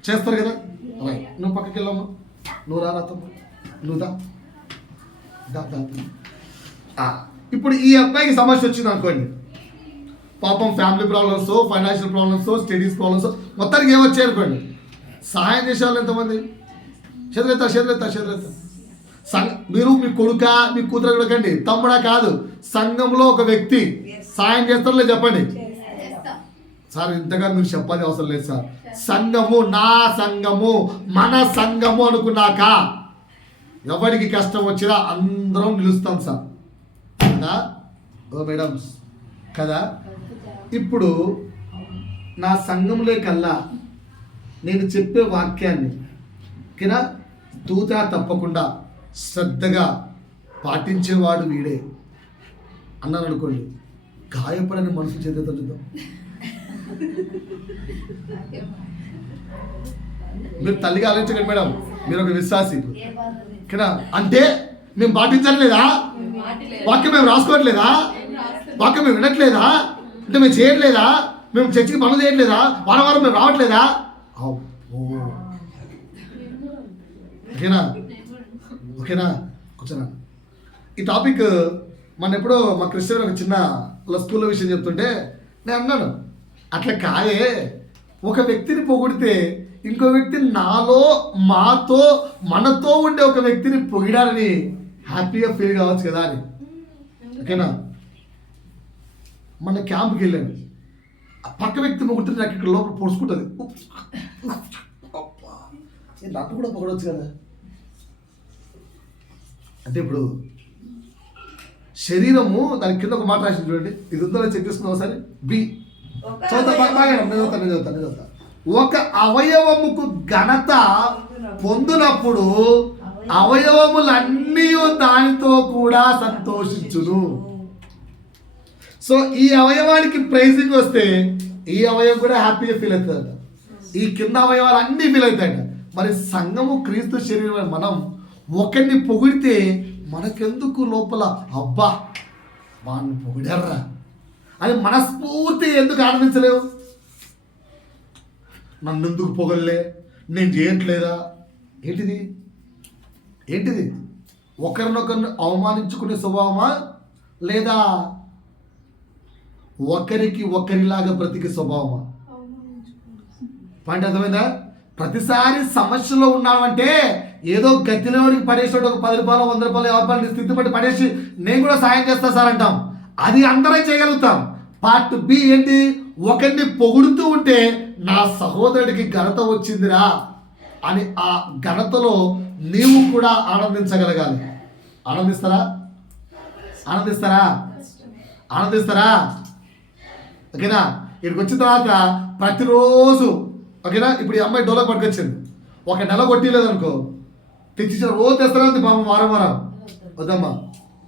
చేస్తారు కదా. నువ్వు పక్కకి వెళ్ళమ్మా, నువ్వు రాతో, నువ్వు దా. ఇప్పుడు ఈ అబ్బాయికి సమస్య వచ్చింది అనుకోండి, పాపం family problems, financial problems, studies problems, మొత్తానికి ఏమొచ్చాయి అనుకోండి, సహాయం చేసే వాళ్ళు ఎంతమంది? చేతులెత్తా. మీరు మీ కొడుక, మీ కూతురు కొడకండి, తమ్ముడా కాదు, సంఘంలో ఒక వ్యక్తి సాయం చేస్తారో లేదు చెప్పండి సార్. ఇంతగా మీరు చెప్పాల్సిన అవసరం లేదు సార్. సంఘము, నా సంఘము, మన సంఘము అనుకున్నాక ఎవరికి కష్టం వచ్చినా అందరం నిలుస్తాం సార్ కదా. ఓ మేడమ్స్ కదా. ఇప్పుడు నా సంఘంలో కల్లా నేను చెప్పే వాక్యాన్ని కినా తూతా తప్పకుండా శ్రద్ధగా పాటించేవాడు వీడే అన్నాను అనుకోండి, గాయపడని మనసు చేతులతో చూద్దాం. మీరు తల్లిగా ఆలోచించండి మేడం, మీరు ఒక విశ్వాసి కినా. అంటే మేము పాటించట్లేదా? వాక్యం మేము రాసుకోవట్లేదా? వాక్యం మేము వినట్లేదా? అంటే మేము చేయట్లేదా? మేము చర్చికి పనులు చేయట్లేదా? వారం మేము రావట్లేదా? ఓకేనా కూర్చోనా. ఈ టాపిక్ మన ఎప్పుడో మా క్రిస్టియన్ ఒక చిన్న స్కూల్లో విషయం చెప్తుంటే నేను అన్నాను, అట్లా కాదే, ఒక వ్యక్తిని పొగిడితే ఇంకో వ్యక్తి నాలో, మాతో, మనతో ఉండే ఒక వ్యక్తిని పొగిడాలని హ్యాపీగా ఫీల్ కావచ్చు కదా అని. ఓకేనా. మన క్యాంప్కి వెళ్ళాను, పక్క వ్యక్తి పొగుడుతుంటే నాకు ఇక్కడ లోపల పొడుచుకుంటుంది. నాకు కూడా పొగడవచ్చు కదా. అంటే ఇప్పుడు శరీరము, దాని కింద ఒక మాట రాసింది చూడండి, ఇది ఉందో చెక్ చేసుకున్నాం ఒకసారి. బి చదువుతా. ఒక అవయవముకు ఘనత పొందినప్పుడు అవయవములన్నీ దానితో కూడా సంతోషించును. సో ఈ అవయవానికి ప్రైజింగ్ వస్తే ఈ అవయవం కూడా హ్యాపీగా ఫీల్ అవుతుందట, ఈ కింద అవయవాలు అన్నీ ఫీల్ అవుతాయట. మరి సంఘము క్రీస్తు శరీరం, మనం ఒకరిని పొగిడితే మనకెందుకు లోపల అబ్బా వాడిని పొగిడారా అని మనస్ఫూర్తిగా ఎందుకు ఆనందించలేవు? నన్ను ఎందుకు పొగల్లే, నేను చేయట్లేదా? ఏంటిది ఏంటిది? ఒకరినొకరిని అవమానించుకునే స్వభావమా, లేదా ఒకరికి ఒకరిలాగా బ్రతికే స్వభావమా? పాయింట్ అర్థమైందా? ప్రతిసారి సమస్యలో ఉన్నామంటే ఏదో గతిలోడికి పడేసాడు, ఒక 10 రూపాయలు 100 రూపాయలు 50 రూపాయలు స్థితి బట్టి పడేసి నేను కూడా సాయం చేస్తా సార్ అంటాం. అది అందరం చేయగలుగుతాం. పార్ట్ బి ఏంటి? ఒకరిని పొగుడుతూ ఉంటే నా సహోదరుడికి ఘనత వచ్చిందిరా అని ఆ ఘనతలో నీవు కూడా ఆనందించగలగాలి. ఆనందిస్తారా? ఆనందిస్తారా? ఆనందిస్తారా? ఓకేనా? ఇక్కడికి వచ్చిన తర్వాత ప్రతిరోజు, ఓకేనా, ఇప్పుడు ఈ అమ్మాయి డోలో పట్టుకొచ్చింది, ఒక నెల కొట్టిలేదు అనుకో, తెచ్చిన రోజు తెస్తారా ఉంది పాపం, వారం వారం వద్దమ్మా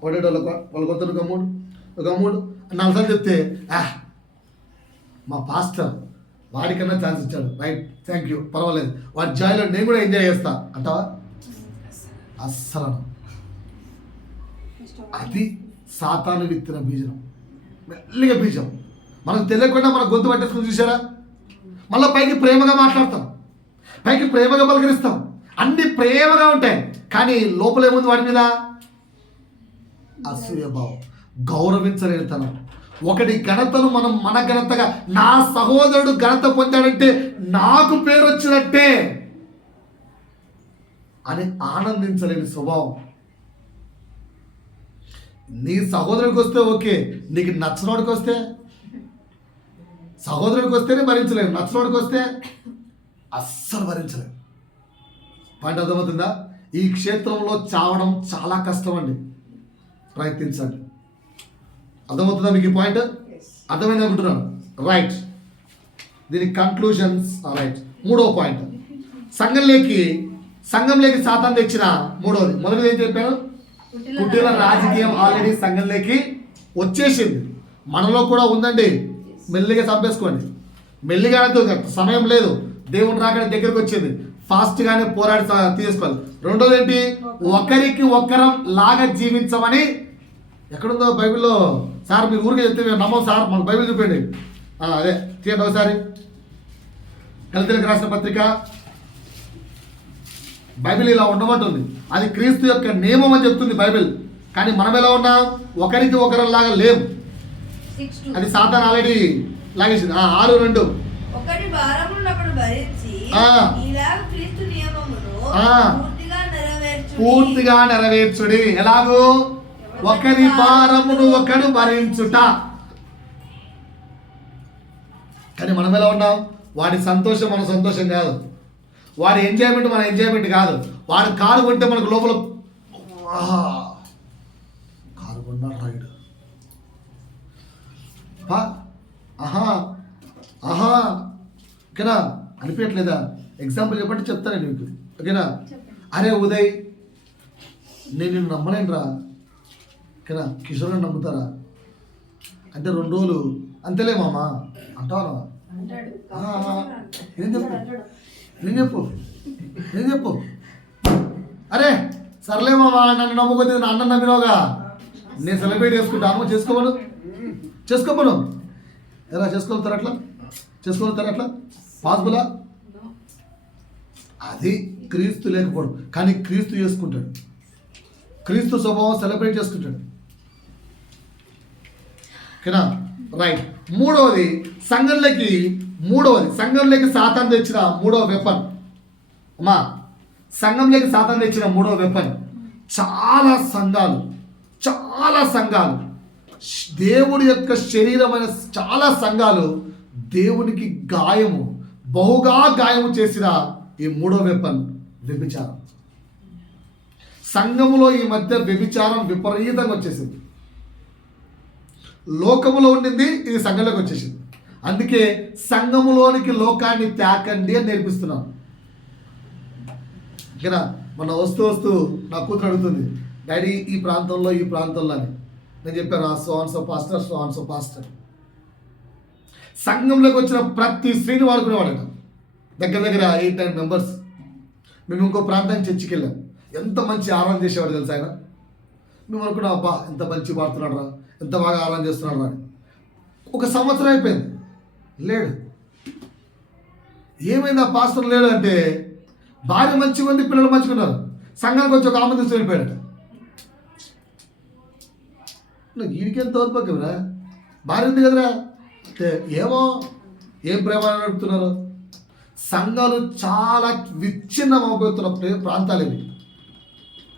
ఒకటే డోలో వాళ్ళు కొత్త ఒక అమ్ముడు 4 సార్లు చెప్తే మా పాస్టర్ వాడికన్నా ఛాన్స్ ఇచ్చాడు, రైట్, థ్యాంక్ యూ, పర్వాలేదు, వాడి జాయ్లో నేను కూడా ఎంజాయ్ చేస్తా అంటావా? అస్సలు. అది సాతాను విత్తిన బీజం, మెల్లిగా బీజం. మనకు తెలియకుండా మన గొంతు పట్టేసుకుని చూసారా? మళ్ళీ పైకి ప్రేమగా మాట్లాడతాం, పైకి ప్రేమగా పలకరిస్తాం, అన్ని ప్రేమగా ఉంటాయి, కానీ లోపల ఏముంది వాడి మీద? అసూయభావం, గౌరవించలేనితనం. ఒకటి ఘనతను మనం మన ఘనతగా, నా సహోదరుడు ఘనత పొందాడంటే నాకు పేరు వచ్చినట్టే అని ఆనందించలేని స్వభావం. నీ సహోదరుడికి వస్తే ఓకే, నీకు నచ్చనోడికి వస్తే, సహోదరుడికి వస్తేనే భరించలేము, నచ్చనోడికి వస్తే అస్సలు భరించలేము. పాయింట్ అర్థమవుతుందా? ఈ క్షేత్రంలో చావడం చాలా కష్టం అండి, ప్రయత్నించండి. అర్థమవుతుందా మీకు ఈ పాయింట్? అర్థమైంది అనుకుంటున్నాను, రైట్. దీని కన్క్లూజన్స్, రైట్. 3వ పాయింట్, సంఘంలోకి సాతాను తెచ్చిన మూడవది. మొదటిది ఏం చెప్పాను? కుటీల రాజకీయం ఆల్రెడీ సంఘంలోకి వచ్చేసింది, మనలో కూడా ఉందండి. మెల్లిగా చంపేసుకోండి, మెల్లిగా సమయం లేదు, దేవుడు రాకనే దగ్గరకు వచ్చింది, ఫాస్ట్గానే పోరాడి తీసుకోవాలి. రెండోది ఏంటి? ఒకరికి ఒకరం లాగా జీవించమని ఎక్కడుందో బైబిల్లో? సార్ మీరు ఊరికే చెప్తే మేము నమ్మం సార్, మాకు బైబిల్ చూపండి. అదే తీయండి ఒకసారి, గలతీయులకు రాసిన పత్రిక. బైబిల్ ఇలా ఉండమంటుంది, అది క్రీస్తు యొక్క నియమం అని చెప్తుంది బైబిల్. కానీ మనం ఎలా ఉన్నాం? ఒకరికి ఒకరం లాగా లేం, అది సాతాను ఆల్రెడీ లాగేసింది. 6:2 ఒకటి భారములను ఒకడు భరించి ఇలాగ క్రీస్తు నియమమును పూర్తిగా నెరవేర్చుడి. ఎలాగూ? ఒకరి భారమును ఒకడు భరించుట. కానీ మనం ఎలా ఉన్నాం? వాడి సంతోషం మన సంతోషం కాదు, వాడి ఎంజాయ్మెంట్ మన ఎంజాయ్మెంట్ కాదు. వాడు కారు కొంటే మనకు లోపల కారు కొన్నాడు రైడ్, ఓకేనా? అనిపించట్లేదా? ఎగ్జాంపుల్ చెప్పండి, చెప్తాను నేను మీకు, ఓకేనా? అరే ఉదయ్, నేను నిన్ను నమ్మలేనురా, ఓకేనా? కిషోర్ నమ్ముతారా అంటే 2 రోజులు అంతేలే మామ అంటావా? నేను చెప్పు అరే సర్లే మామ, నన్ను నమ్ముకోతే నా అన్న నమ్మినావుగా, నేను సెలబ్రేట్ చేసుకుంటాను, చేసుకోమను. ఎలా చేసుకోగలుగుతారు అట్లా? పాసిబులా? అది క్రీస్తు లేకపోవడం. కానీ క్రీస్తు చేసుకుంటాడు, క్రీస్తు స్వభావం సెలబ్రేట్ చేసుకుంటాడు, ఓకేనా? రైట్. మూడవది సంఘంలోకి సాతాను తెచ్చిన మూడవ వెపన్. అమ్మా, సంఘంలోకి సాతాను తెచ్చిన మూడవ వెపన్. చాలా సంఘాలు దేవుడి యొక్క శరీరమైన చాలా సంఘాలు దేవునికి బహుగా గాయము చేసిన ఈ మూడో వెపన్ వ్యభిచారం. సంఘములో ఈ మధ్య వ్యభిచారం విపరీతంగా వచ్చేసింది. లోకములో ఉండింది, ఇది సంఘంలోకి వచ్చేసింది. అందుకే సంఘములోనికి లోకాన్ని త్యాకండి అని నేర్పిస్తున్నాను. ఓకేనా? మన వస్తూ నా కూతురు అడుగుతుంది, డాడీ ఈ ప్రాంతంలో అని. నేను చెప్పాను సో పాస్టర్. సంఘంలోకి వచ్చిన ప్రతి స్త్రీని వాడుకునేవాడట. దగ్గర 8-9 మెంబర్స్. మేము ఇంకో ప్రాంతానికి చర్చికి వెళ్ళాం. ఎంత మంచి ఆరాధన చేసేవాడు తెలుసు ఆయన. మేము అనుకున్నాం, అబ్బా ఎంత మంచి పాడుతున్నాడు రా, ఎంత బాగా ఆరాధన చేస్తున్నాడు రా. 1 సంవత్సరం అయిపోయింది, లేడు. ఏమైంది ఆ పాస్టర్ లేడు అంటే, భార్య మంచిగా ఉంది, పిల్లలు మంచిగా ఉన్నారు, సంఘానికి వచ్చి ఒక ఆమె తీసుకు వెళ్ళిపోయాడట. వీడికేం తోల్పకరా, భార్య ఉంది కదరా అంటే ఏమో ఏం ప్రేమ నడుపుతున్నారు. సంఘాలు చాలా విచ్ఛిన్నమైపోతున్న ప్రాంతాలు ఇవి.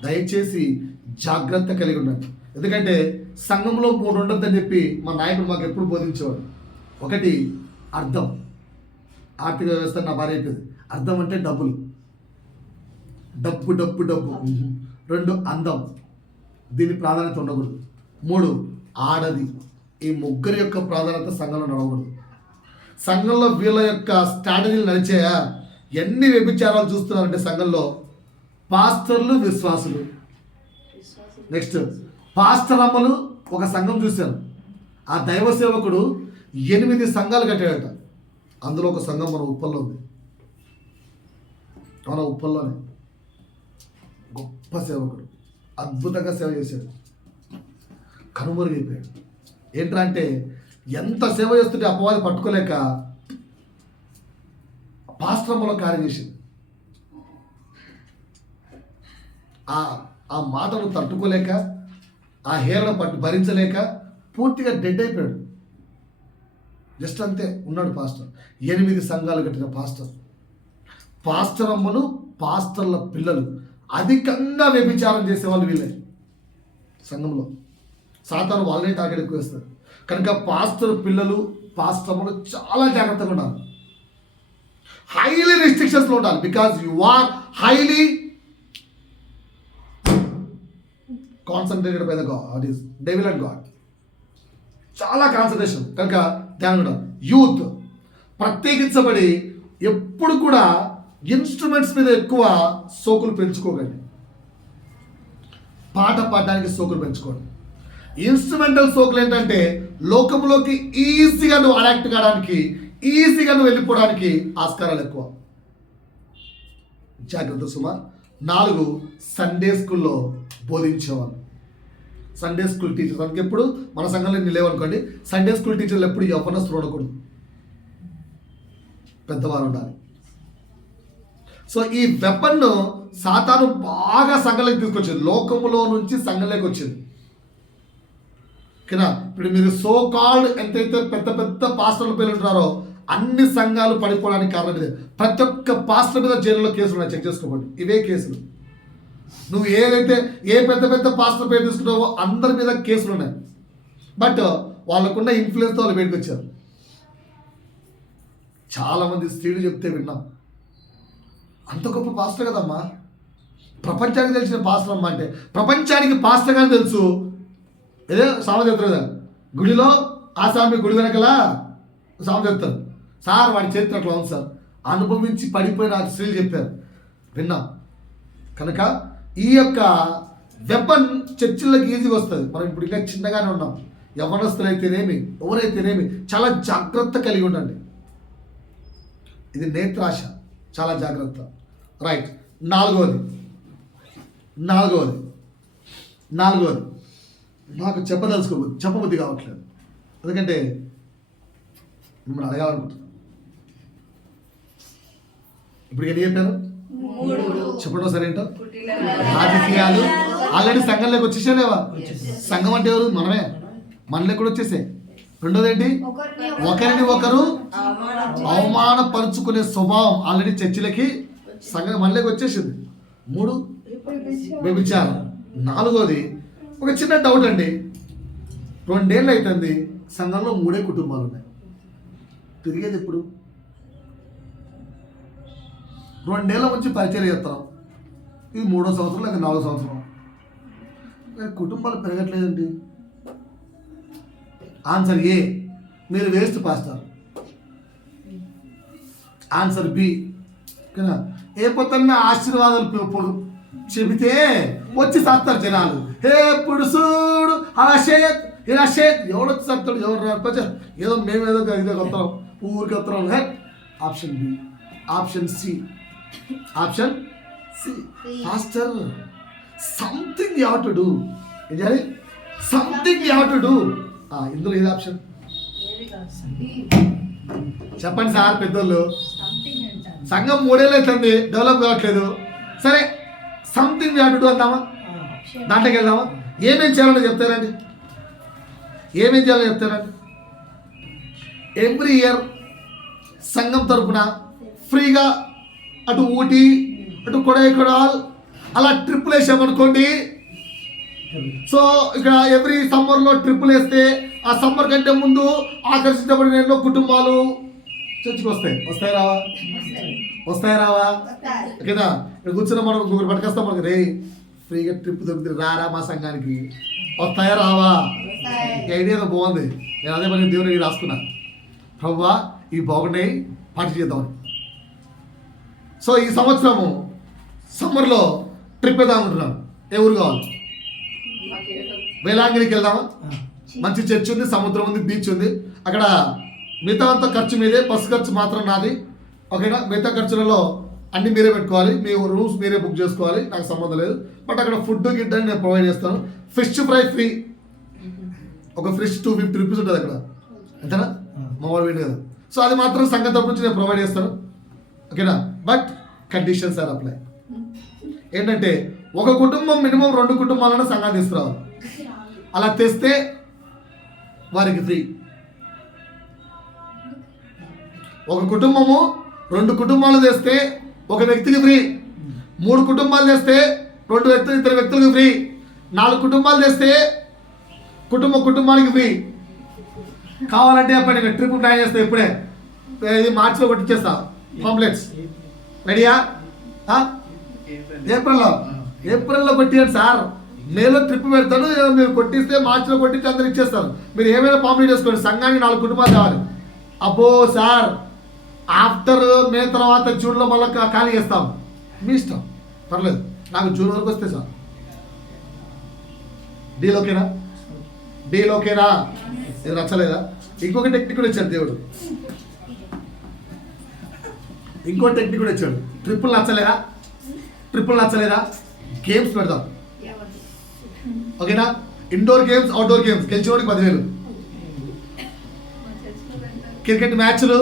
దయచేసి జాగ్రత్త కలిగి ఉండండి. ఎందుకంటే సంఘంలో 3 ఉండొద్దని చెప్పి మా నాయకుడు మాకు ఎప్పుడు బోధించేవాడు. 1 అర్థం, ఆర్థిక వ్యవస్థ నా భార్య అయిపోయింది. అర్థం అంటే డబ్బులు, డబ్బు డబ్బు డబ్బు. 2 అందం, దీని ప్రాధాన్యత ఉండకూడదు. 3 ఆడది. ఈ ముగ్గురి యొక్క ప్రాధాన్యత సంఘంలో నడవకూడదు. సంఘంలో వీళ్ళ యొక్క స్ట్రాటజీలు నడిచాయా, ఎన్ని వ్యభిచారాలు చూస్తున్నారంటే సంఘంలో పాస్టర్లు విశ్వాసులు. నెక్స్ట్ పాస్టర్ అమ్మలు ఒక సంఘం చూశాను. ఆ దైవ సేవకుడు 8 సంఘాలు కట్టాడట. అందులో ఒక సంఘం మన ఉప్పల్లో ఉంది. మన ఉప్పల్లోనే గొప్ప సేవకుడు, అద్భుతంగా సేవ చేశాడు, కనుమరుగైపోయాడు. ఏంట్రా అంటే ఎంత సేవ చేస్తుంటే అపవాది పట్టుకోలేక పాస్ట్రమ్మలో కార్యం చేసింది. ఆ మాటను తట్టుకోలేక, ఆ హేళన భరించలేక పూర్తిగా డెడ్ అయిపోయాడు. జస్ట్ అంతే ఉన్నాడు పాస్టర్. 8 సంఘాలు కట్టిన పాస్టర్. పాస్టర్ అమ్మలు, పాస్టర్ల పిల్లలు అధికంగా వ్యభిచారం చేసేవాళ్ళు వీళ్ళే. సంఘంలో సాతాను వాళ్ళనే టార్గెట్ ఎక్కువ వేస్తారు. కనుక పాస్టర్ పిల్లలు, పాస్టర్ అమ్మలు చాలా జాగ్రత్తగా ఉండాలి. హైలీ రిస్ట్రిక్షన్స్లో ఉండాలి. Because you are highly concentrated by the God is devil and God. చాలా కాన్సన్ట్రేషన్. కనుక ధ్యానం ఉండాలి. యూత్ ప్రత్యేకించబడి ఎప్పుడు కూడా ఇన్స్ట్రుమెంట్స్ మీద ఎక్కువ సోకులు పెంచుకోకండి. పాట పాడడానికి సోకులు పెంచుకోండి. ఇన్స్ట్రుమెంటల్ సోకులు ఏంటంటే లోకంలోకి ఈజీగా నువ్వు అడాక్ట్ కావడానికి, ఈజీగా నువ్వు వెళ్ళిపోవడానికి ఆస్కారాలు ఎక్కువ. జాగ్రత్త సుమా. 4 సండే స్కూల్లో బోధించేవాళ్ళు. సండే స్కూల్ టీచర్స్ మనకి ఎప్పుడు మన సంఘంలో నిలేవనుకోండి. సండే స్కూల్ టీచర్లు ఎప్పుడు యవ్వనస్తులు ఉండకూడదు, పెద్దవారు ఉండాలి. సో ఈ వెపన్ను సాతాను బాగా సంఘంలోకి తీసుకొచ్చింది. లోకములో నుంచి సంఘంలోకి వచ్చింది. ఓకేనా? ఇప్పుడు మీరు సో కాల్డ్ ఎంతైతే పెద్ద పెద్ద పాస్టర్ల పేర్లు ఉంటున్నారో అన్ని సంఘాలు పడిపోవడానికి కారణం ఇదే. ప్రతి ఒక్క పాస్టర్ మీద జైల్లో కేసులు ఉన్నాయి, చెక్ చేసుకోండి. ఇవే కేసులు. నువ్వు ఏ పెద్ద పెద్ద పాస్టర్ పేరు తీసుకున్నావో అందరి మీద కేసులు ఉన్నాయి. బట్ వాళ్ళకున్న ఇన్ఫ్లుయెన్స్తో వాళ్ళు బయటకు వచ్చారు. చాలామంది స్త్రీలు చెప్తే విన్నాం, అంత గొప్ప పాస్టర్ కదమ్మా, ప్రపంచానికి తెలిసిన పాస్టర్ అమ్మ అంటే. ప్రపంచానికి పాస్టర్ కానీ తెలుసు. ఏదో సామెత చెప్తారు కదా, గుడిలో ఆ స్వామి గుడి వెనకలా సామెత చెప్తారు. సార్ వాడి చరిత్ర అట్లా ఉంది సార్, అనుభవించి పడిపోయిన స్త్రీలు చెప్పారు, విన్నాం. కనుక ఈ యొక్క వెపన్ చర్చిల్లోకి ఈజీగా వస్తుంది. మనం ఇప్పుడు ఇంకా చిన్నగానే ఉన్నాం. యవ్వనస్తులు అయితేనేమి, ఎవరైతేనేమి చాలా జాగ్రత్త కలిగి ఉండండి. ఇది నేత్రాశ, చాలా జాగ్రత్త. రైట్. నాలుగవది నాకు చెప్పబుద్ధి కావట్లేదు, ఎందుకంటే మిమ్మల్ని అడగాలనుకుంటున్నాను. ఇప్పుడు ఎన్ని చెప్పాను చెప్పడం సరేంటో. రాజకీయాలు ఆల్రెడీ సంఘంలోకి వచ్చేసేలేవా? సంఘం అంటే ఎవరు? మనమే. మనలోకి కూడా వచ్చేసే. రెండోది ఏంటి? ఒకరిని ఒకరు అవమానపరుచుకునే స్వభావం ఆల్రెడీ చర్చిలకి సంఘం మనలోకి వచ్చేసింది. 3 వ్యభిచారం. 4వది ఒక చిన్న డౌట్ అండి. 2 ఏళ్ళు అవుతుంది సంఘంలో 3 కుటుంబాలు ఉన్నాయి. తిరిగేది ఎప్పుడు? 2 ఏళ్ళ నుంచి పరిచయం చేస్తాం. ఇది 3వ సంవత్సరం లేక 4వ సంవత్సరం. కుటుంబాలు పెరగట్లేదండి. ఆన్సర్ ఏ, మీరు వేస్ట్ పాస్టర్. ఆన్సర్ బి, ఏ పొద్దున్న ఆశీర్వాదాలు చెబితే వచ్చి సత్తారు జనాలు. ఎప్పుడు చూడు అలా షేత్ ఇలా షేత్, ఎవడు వచ్చి సత్తాడు? ఎవరు ఏదో మేమేదో ఇదే వస్తాం, ఊరికి వస్తున్నాం. Option B. Option C. Pastor something you have to do. ఏం చేయాలి? Something you have to do. ఇందులో ఏది ఆప్షన్? చెప్పండి సార్ పెద్దోళ్ళు. సంఘం 3 ఏళ్ళు అవుతుంది, డెవలప్ కావట్లేదు. సరే సంథింగ్ అటు అందామా, దాంట్లోకి వెళ్దామా? ఏమేం చేయాలని చెప్తారండి? ఏమేం చేయాలని చెప్తారండి? ఎవ్రీ ఇయర్ సంఘం తరపున ఫ్రీగా అటు ఊటీ, అటు కొడైకెనాల్ అలా ట్రిప్పులు వేసామనుకోండి. సో ఇక్కడ ఎవ్రీ సమ్మర్లో ట్రిప్పులు వేస్తే ఆ సమ్మర్ కంటే ముందు ఆకర్షించబడిన ఎన్నో కుటుంబాలు చర్చికి వస్తాయి రావా? ఓకేనా? ఇక్కడ కూర్చున్న మనం ముగ్గురు పట్టుకొస్తాం, మనకి రే ఫ్రీగా ట్రిప్ దొరుకుతుంది రారా మా సంఘానికి, వస్తాయా రావా? ఈ ఐడియా బాగుంది. నేను అదే పని దేవుని రాసుకున్నా, ప్రభువా ఇవి బాగున్నాయి, పార్టీ చేద్దామని. సో ఈ సంవత్సరము సమ్మర్లో ట్రిప్ వేద్దామంటున్నాను. ఏ ఊరు కావాలి? వేలాంగిరికి వెళ్దామా? మంచి చర్చ్ ఉంది, సముద్రం ఉంది, బీచ్ ఉంది. అక్కడ మిగతా అంతా ఖర్చు మీదే, బస్సు ఖర్చు మాత్రం నాది. ఓకేనా? మిగతా ఖర్చులలో అన్ని మీరే పెట్టుకోవాలి, మీ రూమ్స్ మీరే బుక్ చేసుకోవాలి, నాకు సంబంధం లేదు. బట్ అక్కడ ఫుడ్ గిడ్డ నేను ప్రొవైడ్ చేస్తాను. ఫిష్ ఫ్రై ఫ్రీ, ఒక ఫిష్ 250 రూపీస్ ఉంటుంది అక్కడ, అంతేనా? మామూలు వేడి కదా. సో అది మాత్రం సంఘం తరపు నుంచి నేను ప్రొవైడ్ చేస్తాను. ఓకేనా? But conditions are apply. ఏంటంటే ఒక కుటుంబం మినిమం 2 కుటుంబాలను సంఘాన్ని తీసుకురావాలి. అలా తెస్తే వారికి ఫ్రీ. ఒక కుటుంబము 2 కుటుంబాలు తెస్తే ఒక వ్యక్తికి ఫ్రీ. 3 కుటుంబాలు తెస్తే 2 వ్యక్తులకు ఫ్రీ. 4 కుటుంబాలు తెస్తే కుటుంబానికి ఫ్రీ. కావాలంటే అప్పుడు నేను ట్రిప్ ప్లాన్ చేస్తా, ఇప్పుడే ఇది మార్చిలో కొట్టించేస్తా పాంప్లెట్స్. రెడీయా? ఏప్రిల్లో కొట్టియండి సార్. మేలో ట్రిప్ పెడతాను, మీరు కొట్టిస్తే మార్చిలో కొట్టించి అందరు ఇచ్చేస్తారు. మీరు ఏమైనా పాంప్లెట్ చేసుకోండి, సంఘానికి 4 కుటుంబాలు కావాలి. అబ్బో సార్ ఆఫ్టర్ మే తర్వాత జూన్లో మళ్ళీ ఖాళీ చేస్తాం, మీ ఇష్టం, పర్లేదు. నాకు జూన్ వరకు వస్తే సార్. డీల్ ఓకేనా? ఇది నచ్చలేదా? ఇంకొక టెక్నిక్ కూడా ఇచ్చాడు దేవుడు, ట్రిప్పులు నచ్చలేదా? గేమ్స్ పెడదాం. ఓకేనా? ఇండోర్ గేమ్స్, అవుట్డోర్ గేమ్స్, గెలిచినోడికి 10,000. క్రికెట్ మ్యాచ్లు,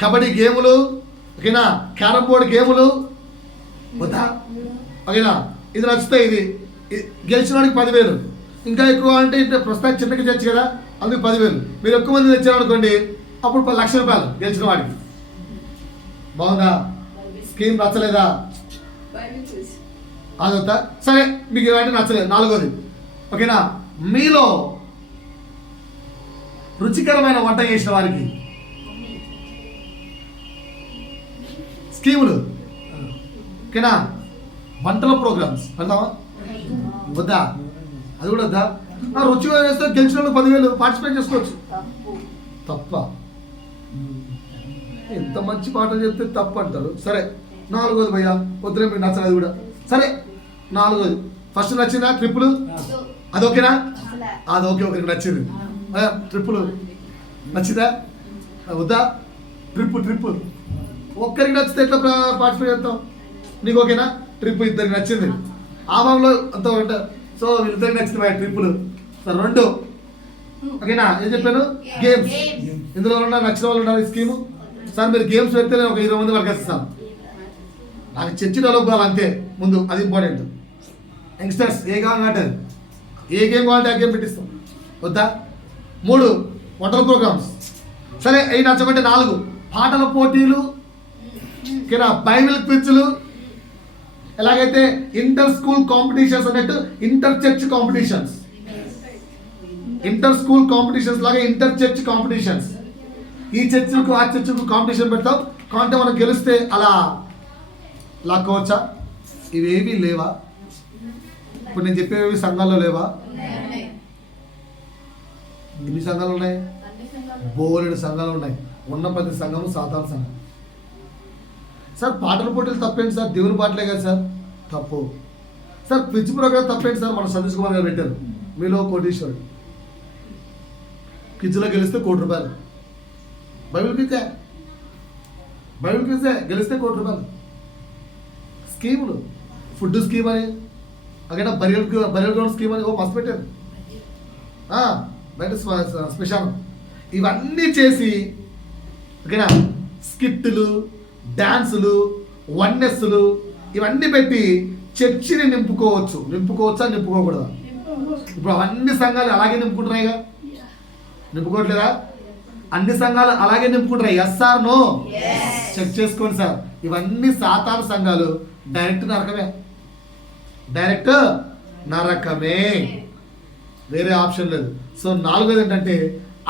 కబడ్డీ గేములు, ఓకేనా? క్యారమ్ బోర్డ్ గేములు వద్దా? ఓకేనా? ఇది నచ్చుతాయి. ఇది గెలిచినోడికి 10,000. ఇంకా ఎక్కువ అంటే ఇంత ప్రస్తుతానికి చిన్నకి తెచ్చు కదా, అందుకు 10,000. మీరు ఎక్కువ మంది తెచ్చారనుకోండి, అప్పుడు 1,00,000 రూపాయలు గెలిచిన వాడికి. బాగుందా? స్కీమ్ నచ్చలేదా? అదొద్దా? సరే, మీకు ఇలాంటి నచ్చలేదు. 4వది, ఓకేనా? మీలో రుచికరమైన వంట చేసిన వారికి స్కీములు, ఓకేనా? వంటల ప్రోగ్రామ్స్ పెడతామా? వద్దా? అది కూడా వద్దా? రుచిగా చేస్తే గెలిచిన వాళ్ళు 10,000 పార్టిసిపేట్ చేసుకోవచ్చు. తప్ప ఎంత మంచి పాటలు చెప్తే తప్పు అంటారు. సరే 4వది భయ్యా, వద్దులే మీకు నచ్చలేదు కూడా. సరే 4వది, ఫస్ట్ నచ్చిందా ట్రిప్పులు? అది ఓకేనా? అది ఓకే, నచ్చింది. ట్రిప్పులు నచ్చిందా? వద్దా? ట్రిప్పు ఒక్కరికి నచ్చితే ఎట్లా పార్టిసిపేట్ చేస్తాం? నీకు ఓకేనా? ట్రిప్ ఇద్దరికి నచ్చింది, ఆ భాగంలో అంత ఉంటా. సో వీళ్ళిద్దరికి నచ్చింది ట్రిప్పులు. సార్ 2, ఓకేనా? ఏం చెప్పాను? గేమ్స్. ఇందులో నచ్చిన వాళ్ళు ఉన్నారు. ఈ స్కీము సార్ మీరు గేమ్స్ పెడితే నేను ఒక 20 మంది వరకు వేస్తాను. నాకు చర్చి డెవలప్ కావాలి అంతే ముందు, అది ఇంపార్టెంట్. యంగ్స్టర్స్ ఏ కావాలంటే ఏ గేమ్ కావాలంటే ఆ గేమ్ పెట్టిస్తాం. వద్దా? 3 వంటల ప్రోగ్రామ్స్. సరే అవి నచ్చమంటే 4 పాటల పోటీలు, ఓకేనా? బైబిల్ క్విజ్లు, ఎలాగైతే ఇంటర్ స్కూల్ కాంపిటీషన్స్ అన్నట్టు inter church competitions, inter school competitions లాగా ఇంటర్ చర్చ్ కాంపిటీషన్స్. ఈ చర్చలకు ఆ చర్చలకు కాంపిటీషన్ పెడతాం. కాంటే మనం గెలిస్తే అలా లాక్కోవచ్చా? ఇవేవి లేవా? ఇప్పుడు నేను చెప్పేవి సంఘాల్లో లేవా? ఎన్ని సంఘాలు ఉన్నాయి? బోలెడు సంఘాలు ఉన్నాయి. ఉన్న ప్రతి సంఘము సాధారణ సంఘం. సార్ పాటల పోటీలు తప్పేంటి సార్? దేవుని పాటలే కదా సార్? తప్పు. సార్ క్విజ్ ప్రోగ్రామ్ తప్పేంటి సార్? మన సతీష్ కుమార్ గారు పెట్టారు, మీలో కోటీశ్వరుడు. క్విజ్లో గెలిస్తే ₹1,00,00,000. బైబిల్ క్విజే గెలిస్తే ₹1,00,00,000. స్కీములు, ఫుడ్ స్కీమ్ అని, అక్కడ బరియల్ గ్రౌండ్ స్కీమ్ అని మస్తు పెట్టారు. బయట శ్మశానం. ఇవన్నీ చేసి ఓకేనా స్కిట్లు, డాన్సులు, వన్నెస్సులు ఇవన్నీ పెట్టి చర్చిని నింపుకోవచ్చా నింపుకోకూడదా? ఇప్పుడు అన్ని సంఘాలు అలాగే నింపుకుంటున్నాయిగా, నింపుకోవట్లేదా? అన్ని సంఘాలు అలాగే నింపుకుంటున్నాయి. Yes or no? చెక్ చేసుకోండి సార్. ఇవన్నీ సాతాను సంఘాలు. డైరెక్ట్ నరకమే, వేరే ఆప్షన్ లేదు. సో 4వది ఏంటంటే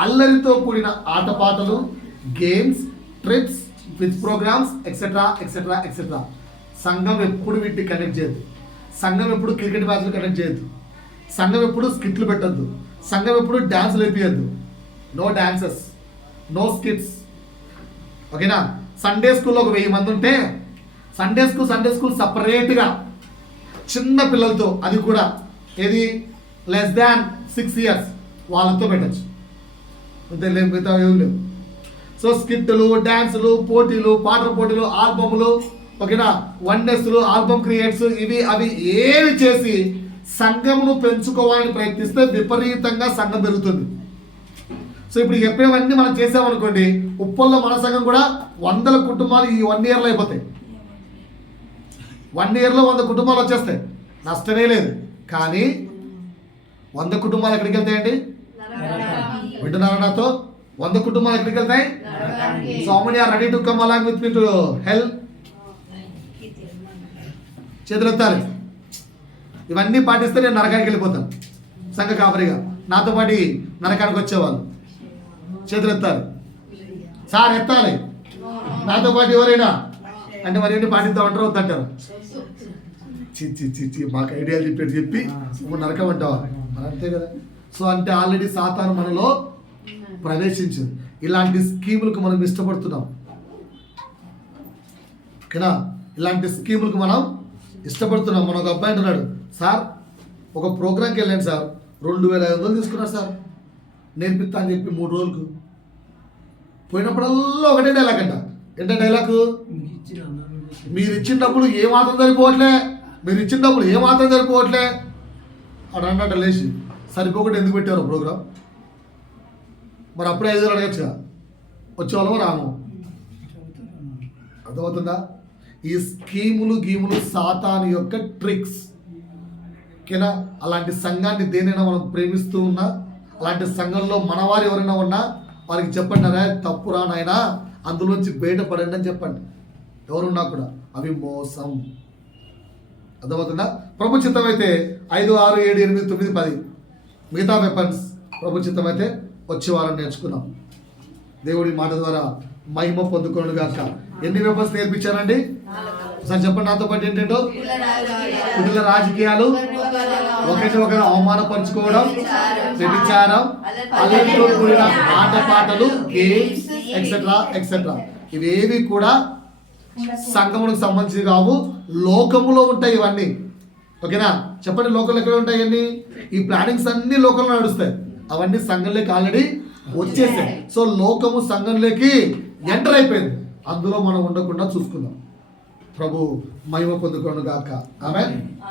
అల్లరితో కూడిన ఆటపాటలు, games, trips, quiz programmes etcetera etcetera etcetera. సంఘం ఎప్పుడు వీటిని కనెక్ట్ చేయదు. సంఘం ఎప్పుడు క్రికెట్ మ్యాచ్లు కనెక్ట్ చేయొద్దు. సంఘం ఎప్పుడు స్కిట్లు పెట్టద్దు. సంఘం ఎప్పుడు డ్యాన్సులు వేపియద్దు. No dances, no skits. ఓకేనా? సండే స్కూల్లో ఒక 1000 మంది ఉంటే సండే స్కూల్ సపరేట్గా చిన్న పిల్లలతో, అది కూడా ఏది <6 years వాళ్ళతో పెట్టచ్చు. అంతే, మిగతా ఏం లేవు. సో స్కిట్లు, డ్యాన్సులు, పోటీలు, పాటల పోటీలు, ఆల్బమ్లు, ఓకేనా, వన్నెస్లు, ఆల్బమ్ క్రియేట్స్, ఇవి అవి ఏవి చేసి సంఘమును పెంచుకోవాలని ప్రయత్నిస్తే విపరీతంగా సంఘం పెరుగుతుంది. సో ఇప్పుడు చెప్పేవన్నీ మనం చేసామనుకోండి, ఉప్పల్లో మన సంఘం కూడా 100 కుటుంబాలు ఈ 1 yearలో అయిపోతాయి. 1 yearలో 100 కుటుంబాలు వచ్చేస్తాయి, నష్టమే లేదు. కానీ 100 కుటుంబాలు ఎక్కడికి వెళ్తాయండి? వింటున్నారా నాతో? 100 కుటుంబాలు ఎక్కడికి వెళ్తాయి? So how many are ready to come along with me to hell? చేతులెత్తాలి. ఇవన్నీ పాటిస్తే నేను నరకానికి వెళ్ళిపోతాను సంఘ కాపరిగా. నాతో పాటు నరకానికి వచ్చేవాళ్ళు చేతులెత్తాలి. సార్ ఎత్తాలి. నాతో పాటు ఎవరైనా అంటే మరి ఏంటి పాటిద్దామంటారు, వద్దంటారు. చి మాకు ఐడియాలు చెప్పి నువ్వు నరకం అంటావా? మరి అంతే కదా. సో అంటే ఆల్రెడీ సాతాను మనలో ప్రవేశించింది. ఇలాంటి స్కీములకు మనం ఇష్టపడుతున్నాం. ఓకేనా? ఇలాంటి స్కీములకు మనం ఇష్టపడుతున్నాం. మన ఒక అబ్బాయి అంటున్నాడు, సార్ ఒక ప్రోగ్రామ్కి వెళ్ళాను సార్, 2500 తీసుకున్నారు సార్ నేర్పిస్తా అని చెప్పి 3 రోజులకు. పోయినప్పుడల్లా ఒకటే డైలాగ్ అంట. ఏంటంటే డైలాగు, మీరు ఇచ్చిన డబ్బులు ఏమాత్రం సరిపోవట్లే, అటు అన్నట్టు లేచి, సరిపోకుండా ఎందుకు పెట్టారు ప్రోగ్రామ్? మరి అప్పుడే 5 వేలు అడగచ్చుగా, వచ్చేవాళ్ళమో రాము. అర్థమవుతుందా? ఈ గీములు సాతాను యొక్క ట్రిక్స్. ఓకేనా? అలాంటి సంఘాన్ని దేనైనా మనం ప్రేమిస్తూ ఉన్నా, అలాంటి సంఘంలో మనవారు ఎవరైనా ఉన్నా వారికి చెప్పండి, అరే తప్పురా నాయనా, అందులోంచి బయటపడండి అని చెప్పండి. ఎవరున్నా కూడా అవి మోసం. అర్థమవుతుందా? ప్రభు చిత్తం అయితే 5, 6, 7, 8, 9, 10 మిగతా వెపన్స్ ప్రభు చిత్తం అయితే వచ్చే వారం నేర్చుకున్నాం. దేవుడి మాట ద్వారా మహిమ పొందుకోను గాక. ఎన్ని వెపన్స్ నేర్పించారండి? ఒకసారి చెప్పండి నాతో పాటు. ఏంటంటో కుటిల రాజకీయాలు, ఒకరు అవమానపరుచుకోవడం, వ్యభిచారం, అల్లరితో కూడిన ఆటపాటలు, గేమ్స్ ఎక్సెట్రా ఎక్సెట్రా. ఇవేవి కూడా సంఘములకు సంబంధించి కావు, లోకములో ఉంటాయి ఇవన్నీ. ఓకేనా? చెప్పండి, లోకంలో ఎక్కడ ఉంటాయి అన్నీ? ఈ ప్లానింగ్స్ అన్ని లోకంలో నడుస్తాయి. అవన్నీ సంఘంలోకి ఆల్రెడీ వచ్చేసాయి. సో లోకము సంఘంలోకి ఎంటర్ అయిపోయింది. అందులో మనం ఉండకుండా చూసుకుందాం. ప్రభు మహిమ పొందుకోను గాక. ఆమేన్.